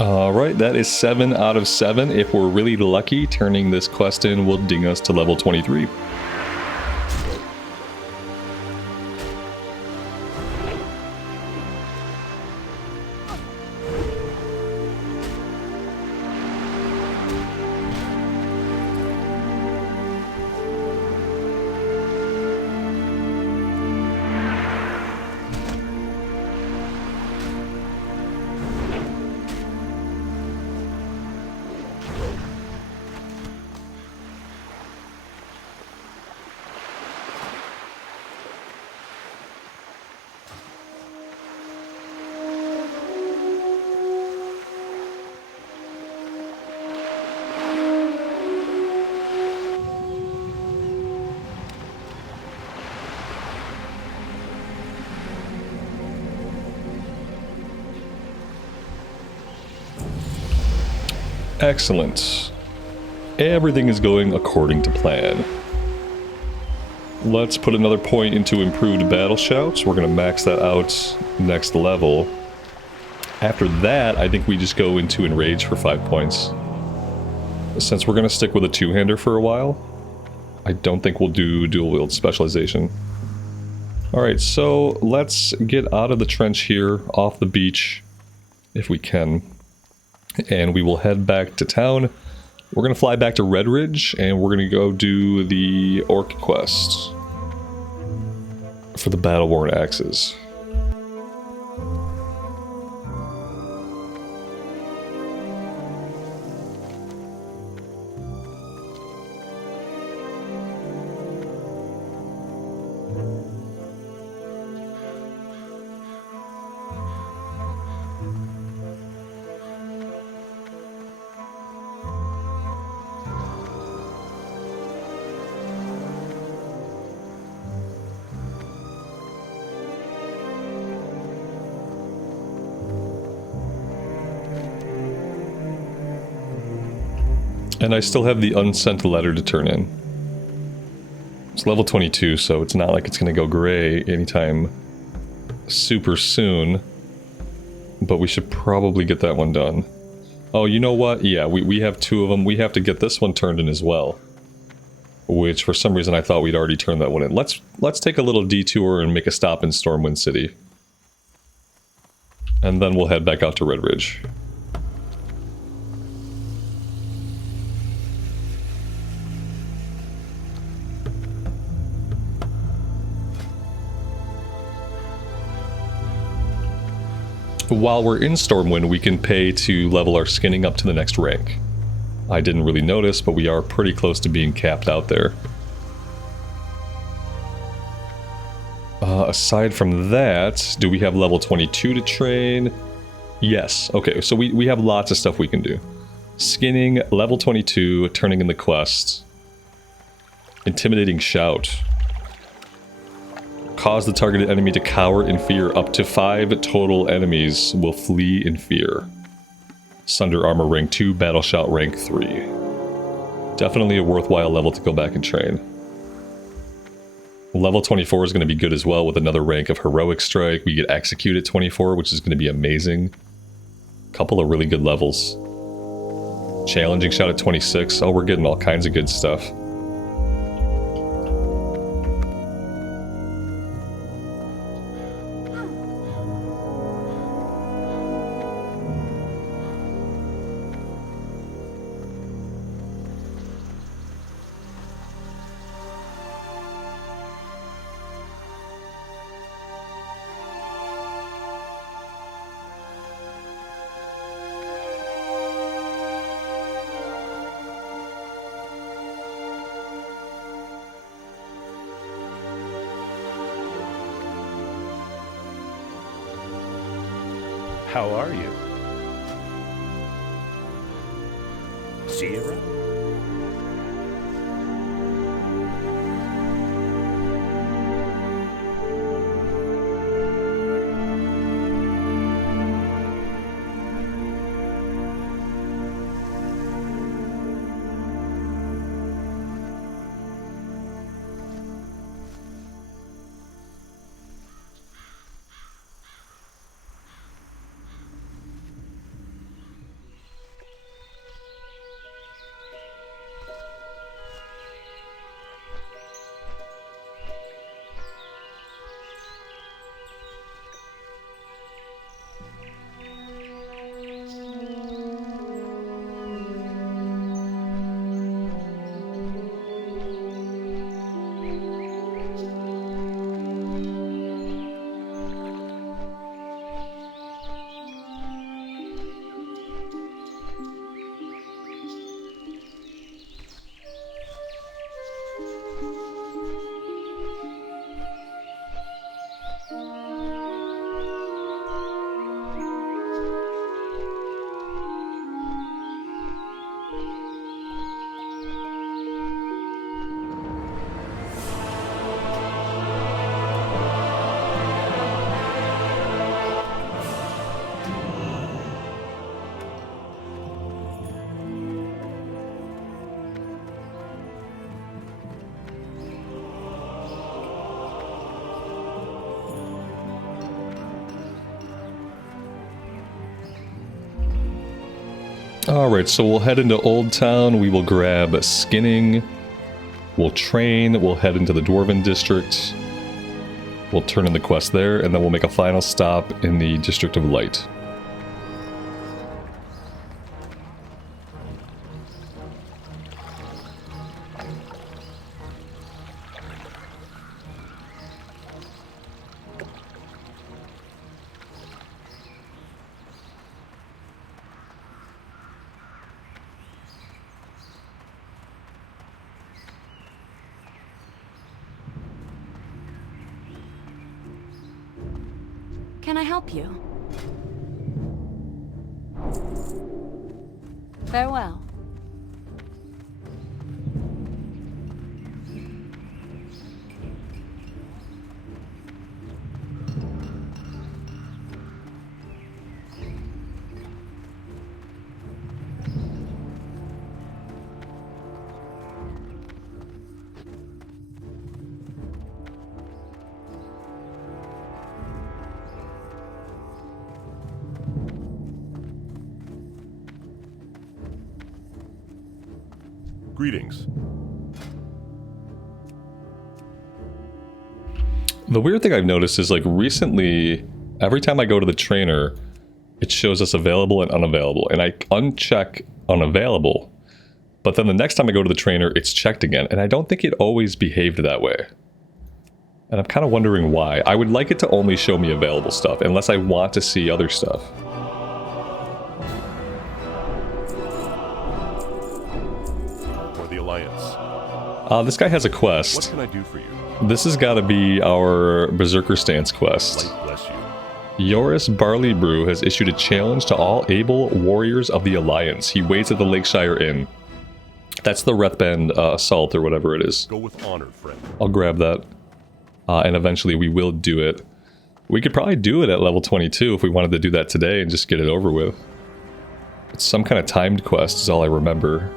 Alright, that is 7 out of 7. If we're really lucky, turning this quest in will ding us to level 23. Excellent. Everything is going according to plan. Let's put another point into improved battle shouts. We're going to max that out next level. After that, I think we just go into enrage for 5 points. Since we're going to stick with a two-hander for a while, I don't think we'll do dual wield specialization. Alright, so let's get out of the trench here, off the beach, if we can. And we will head back to town. We're going to fly back to Redridge, and we're going to go do the Orc quest for the battle-worn axes. And I still have the unsent letter to turn in. It's level 22, so it's not like it's going to go gray anytime super soon. But we should probably get that one done. Oh, you know what? Yeah, we have 2 of them. We have to get this one turned in as well. Which, for some reason, I thought we'd already turned that one in. Let's take a little detour and make a stop in Stormwind City. And then we'll head back out to Redridge. While we're in Stormwind, we can pay to level our skinning up to the next rank. I didn't really notice, but we are pretty close to being capped out there. Aside from that, do we have level 22 to train? Yes. Okay, so we have lots of stuff we can do. Skinning, level 22, turning in the quest. Intimidating Shout. Cause the targeted enemy to cower in fear. Up to 5 total enemies will flee in fear. Sunder Armor rank 2, Battle Shout rank 3. Definitely a worthwhile level to go back and train. Level 24 is going to be good as well with another rank of Heroic Strike. We get Execute at 24, which is going to be amazing. Couple of really good levels. Challenging Shout at 26. Oh, we're getting all kinds of good stuff. How are you? See you around. Alright, so we'll head into Old Town, we will grab Skinning, we'll train, we'll head into the Dwarven District, we'll turn in the quest there, and then we'll make a final stop in the District of Light. Can I help you? Farewell. Greetings. The weird thing I've noticed is, like, recently, every time I go to the trainer, it shows us available and unavailable, and I uncheck unavailable, but then the next time I go to the trainer, it's checked again, and I don't think it always behaved that way. And I'm kind of wondering why. I would like it to only show me available stuff, unless I want to see other stuff. For the Alliance. This guy has a What quest. can I do for you? This has got to be our Berserker Stance quest. Light bless you. Yoris Barley Brew has issued a challenge to all able warriors of the Alliance. He waits at the Lakeshire Inn. That's the Rethband Assault or whatever it is. Go with honor, friend. I'll grab that. And eventually we will do it. We could probably do it at level 22 if we wanted to do that today and just get it over with. It's some kind of timed quest is all I remember.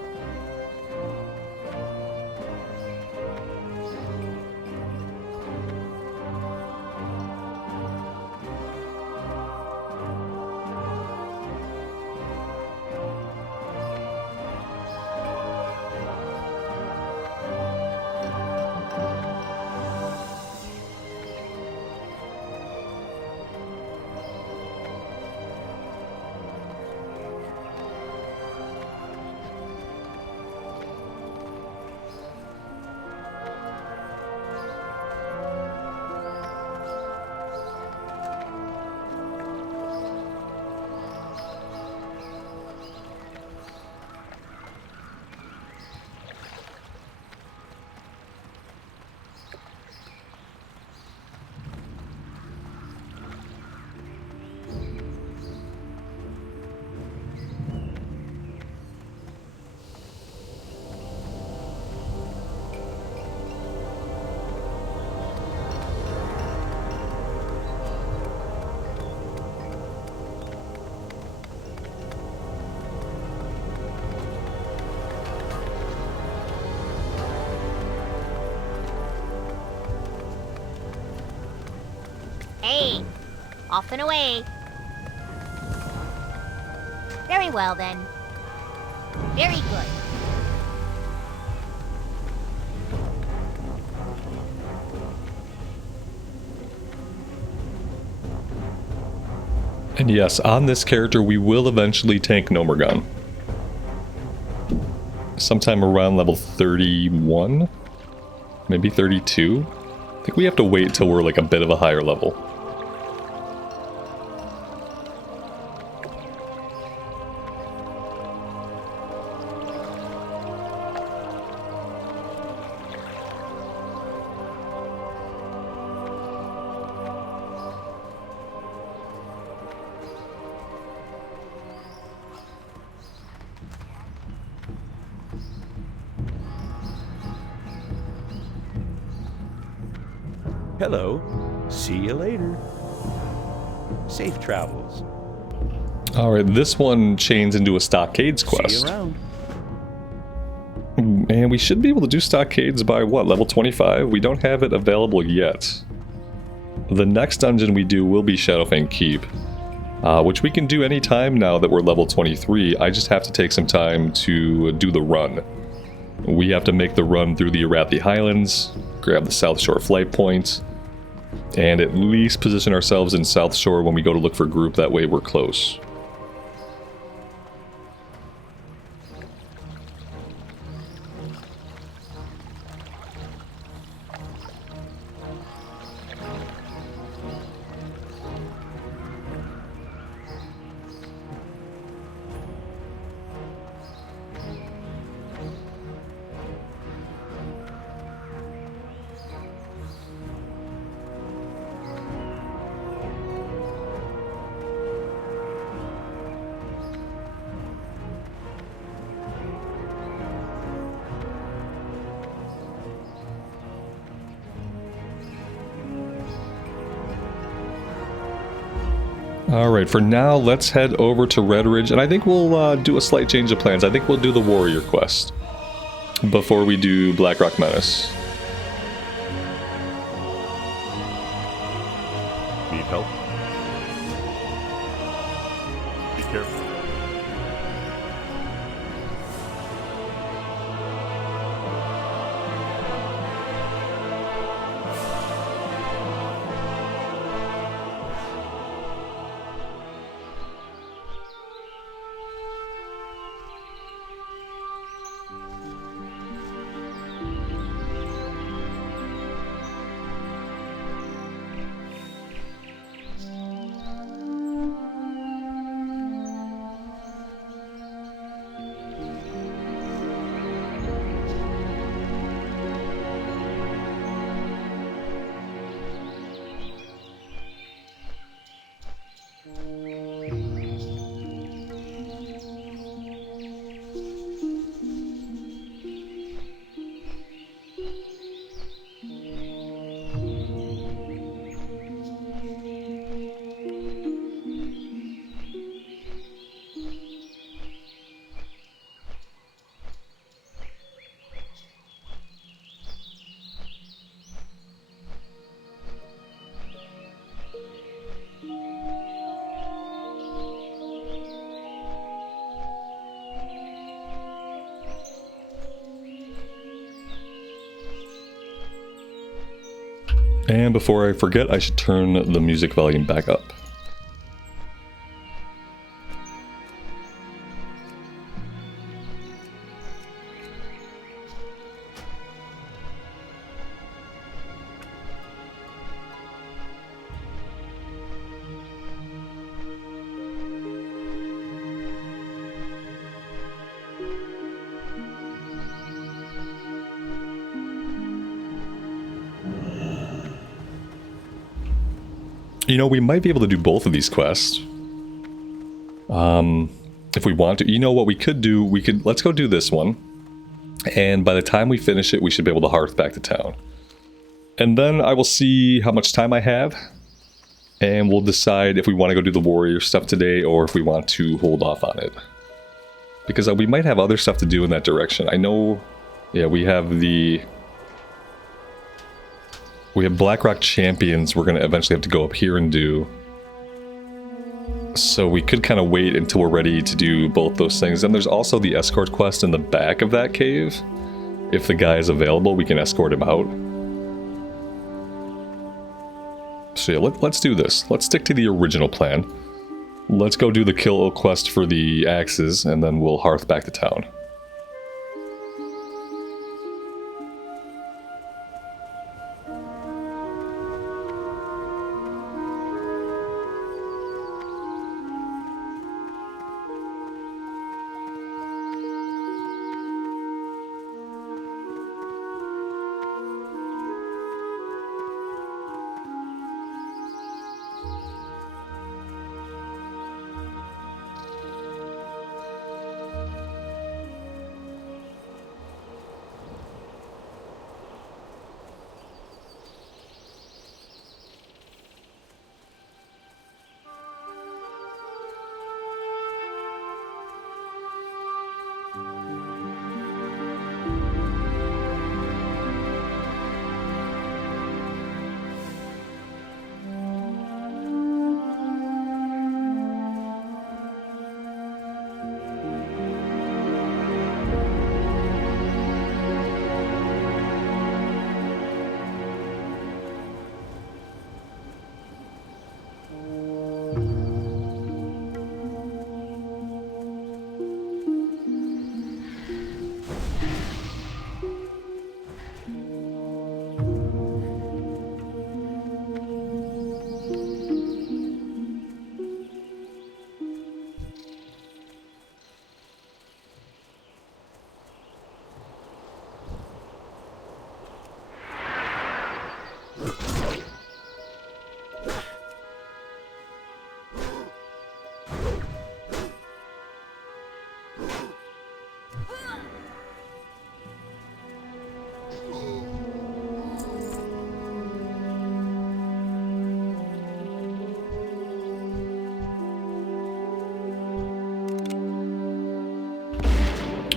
Hey, off and away. Very well then. Very good. And yes, on this character we will eventually tank Nomergon. Sometime around level 31? Maybe 32? I think we have to wait till we're like a bit of a higher level. Hello. See you later. Safe travels. Alright, this one chains into a Stockades See quest. you around. And we should be able to do Stockades by what, level 25? We don't have it available yet. The next dungeon we do will be Shadowfang Keep, which we can do anytime now that we're level 23. I just have to take some time to do the run. We have to make the run through the Arathi Highlands, grab the South Shore flight point, and at least position ourselves in South Shore when we go to look for group, that way we're close. Alright, for now, let's head over to Redridge, and I think we'll do a slight change of plans. I think we'll do the Warrior quest before we do Blackrock Menace. Need help? Be careful. And before I forget, I should turn the music volume back up. You know, we might be able to do both of these quests. If we want to. You know what we could do? Let's go do this one. And by the time we finish it, we should be able to hearth back to town. And then I will see how much time I have. And we'll decide if we want to go do the warrior stuff today or if we want to hold off on it. Because we might have other stuff to do in that direction. I know, yeah, we have Blackrock Champions we're going to eventually have to go up here and do. So we could kind of wait until we're ready to do both those things. And there's also the escort quest in the back of that cave. If the guy is available, we can escort him out. So yeah, let's do this. Let's stick to the original plan. Let's go do the kill quest for the axes, and then we'll hearth back to town.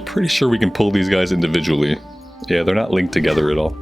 Pretty sure we can pull these guys individually. Yeah, they're not linked together at all.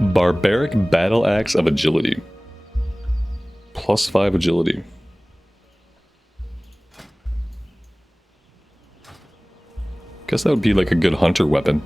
Barbaric Battle Axe of Agility. +5 agility. Guess that would be like a good hunter weapon.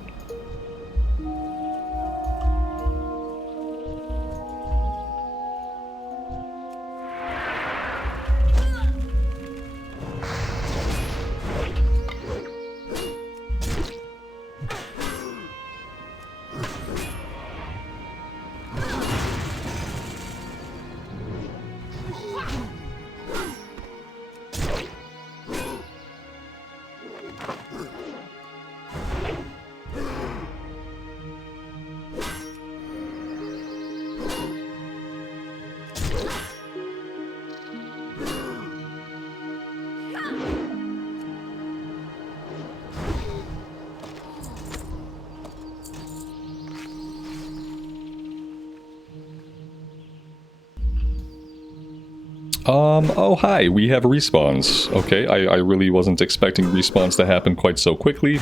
Oh hi, we have respawns. Okay, I really wasn't expecting respawns to happen quite so quickly.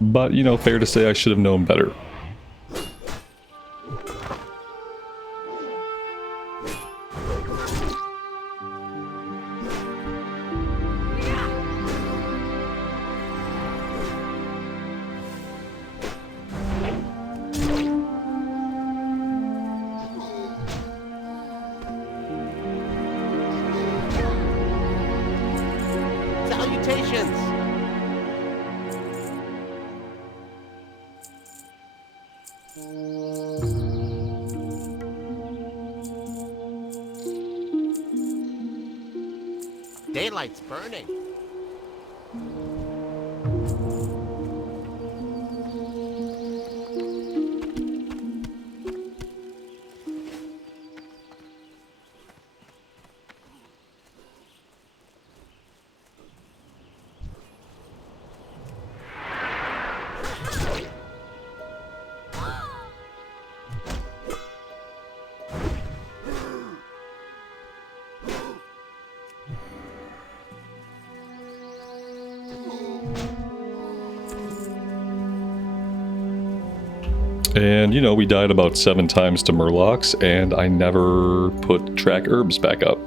But, you know, fair to say I should have known better. Salutations! Daylight's burning. And, you know, we died about 7 times to Murlocs, and I never put track herbs back up.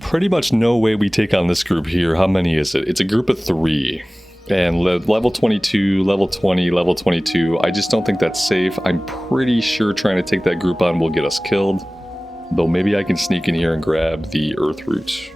Pretty much no way we take on this group here. How many is it? It's a group of 3. And level 22, level 20, level 22. I just don't think that's safe. I'm pretty sure trying to take that group on will get us killed. Though maybe I can sneak in here and grab the earth root.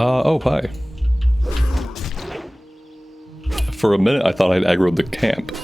Oh, hi. For a minute, I thought I'd aggroed the camp.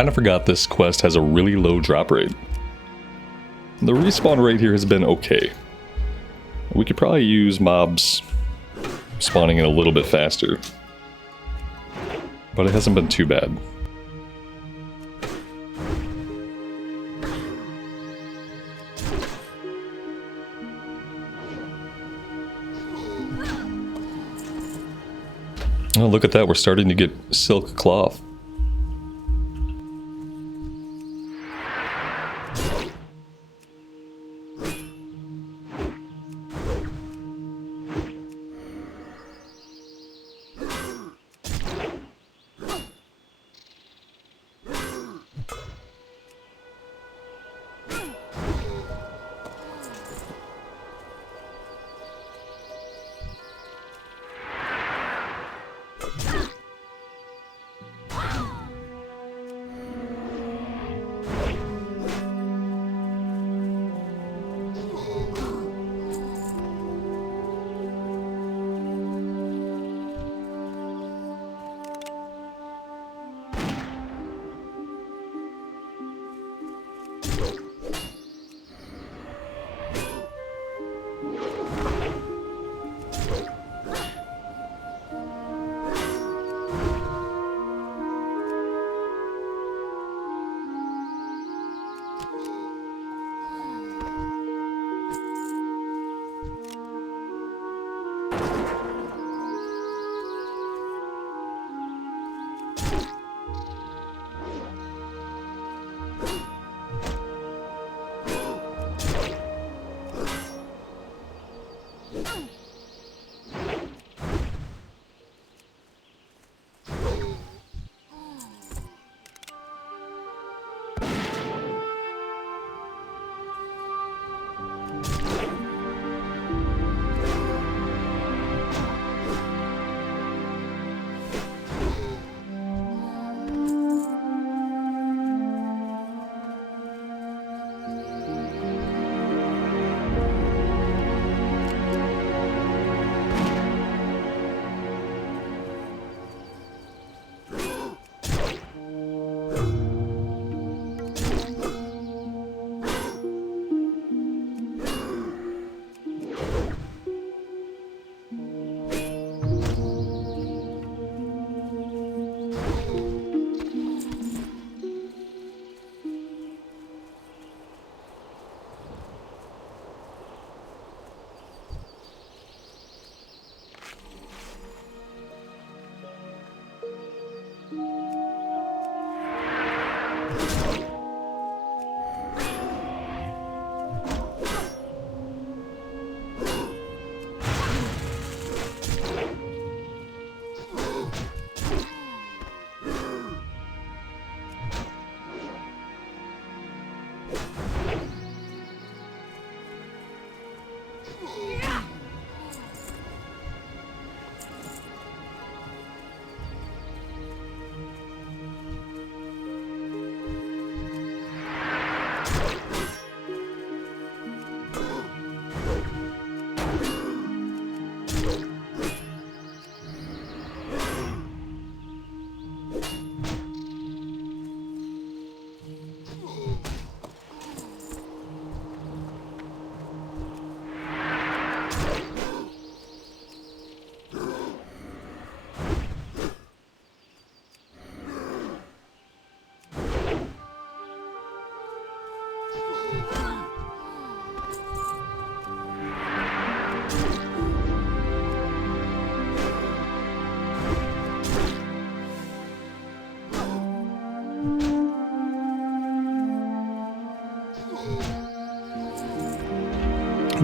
Kind of forgot this quest has a really low drop rate. The respawn rate here has been okay. We could probably use mobs spawning in a little bit faster. but it hasn't been too bad. Oh, look at that. We're starting to get silk cloth.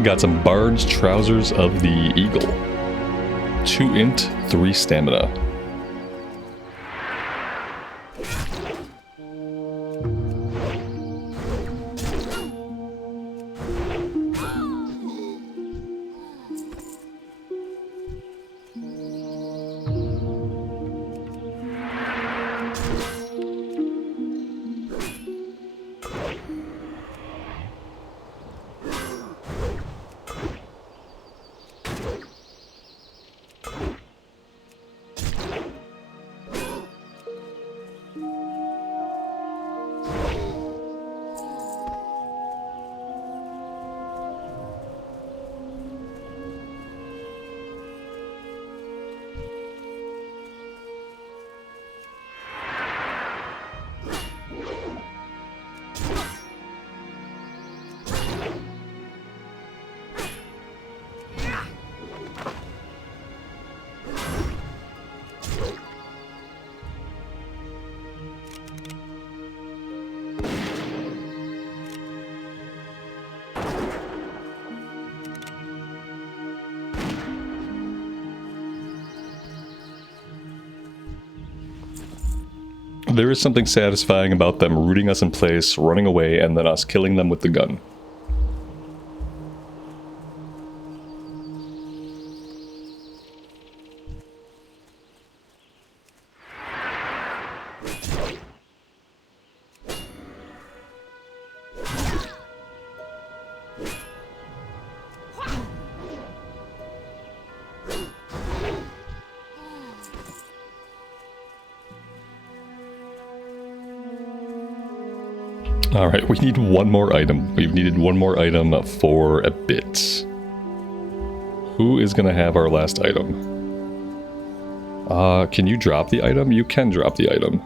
Got some Bard's Trousers of the Eagle. 2 int, 3 stamina. There is something satisfying about them rooting us in place, running away, and then us killing them with the gun. Alright, we need one more item. We've needed one more item for a bit. Who is going to have our last item? Can you drop the item? You can drop the item.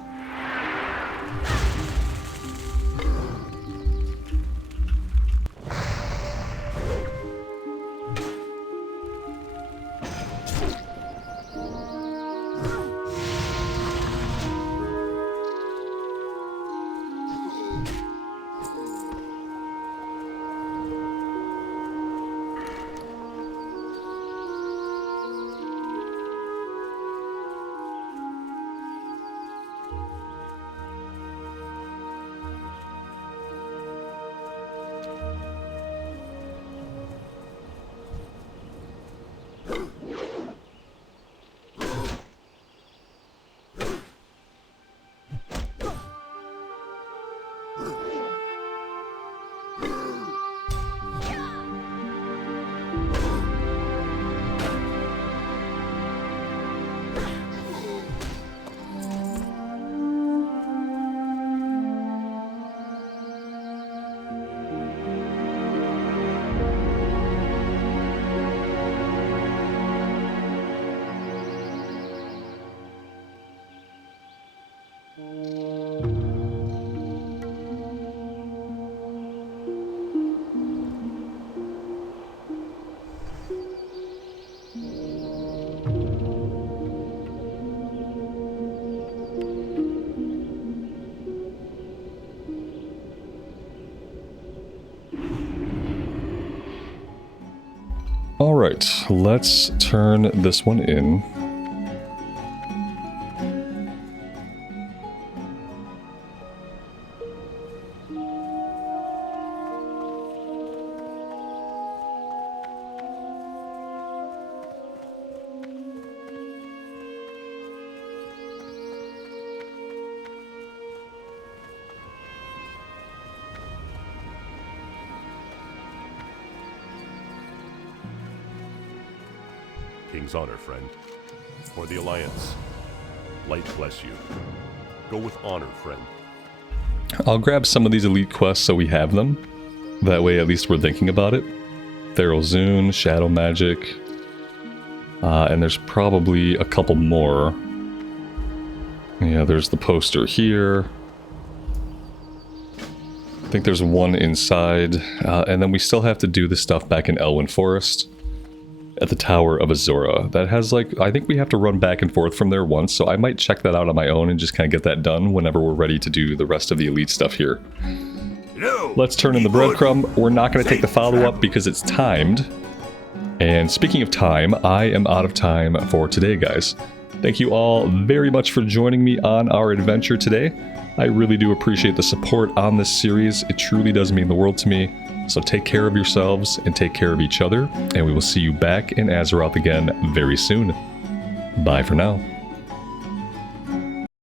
Alright, let's turn this one in. King's honor, friend. For the Alliance. Light bless you. Go with honor, friend. I'll grab some of these elite quests so we have them. That way at least we're thinking about it. Feral Zune, Shadow Magic. And there's probably a couple more. Yeah, there's the poster here. I think there's one inside. And then we still have to do the stuff back in Elwyn Forest. At the Tower of Azora. That has like, I think we have to run back and forth from there once, so I might check that out on my own and just kind of get that done whenever we're ready to do the rest of the elite stuff here. Let's turn in the breadcrumb. We're not going to take the follow-up because it's timed. And speaking of time, I am out of time for today, guys. Thank you all very much for joining me on our adventure today. I really do appreciate the support on this series. It truly does mean the world to me. So take care of yourselves and take care of each other, and we will see you back in Azeroth again very soon. Bye for now.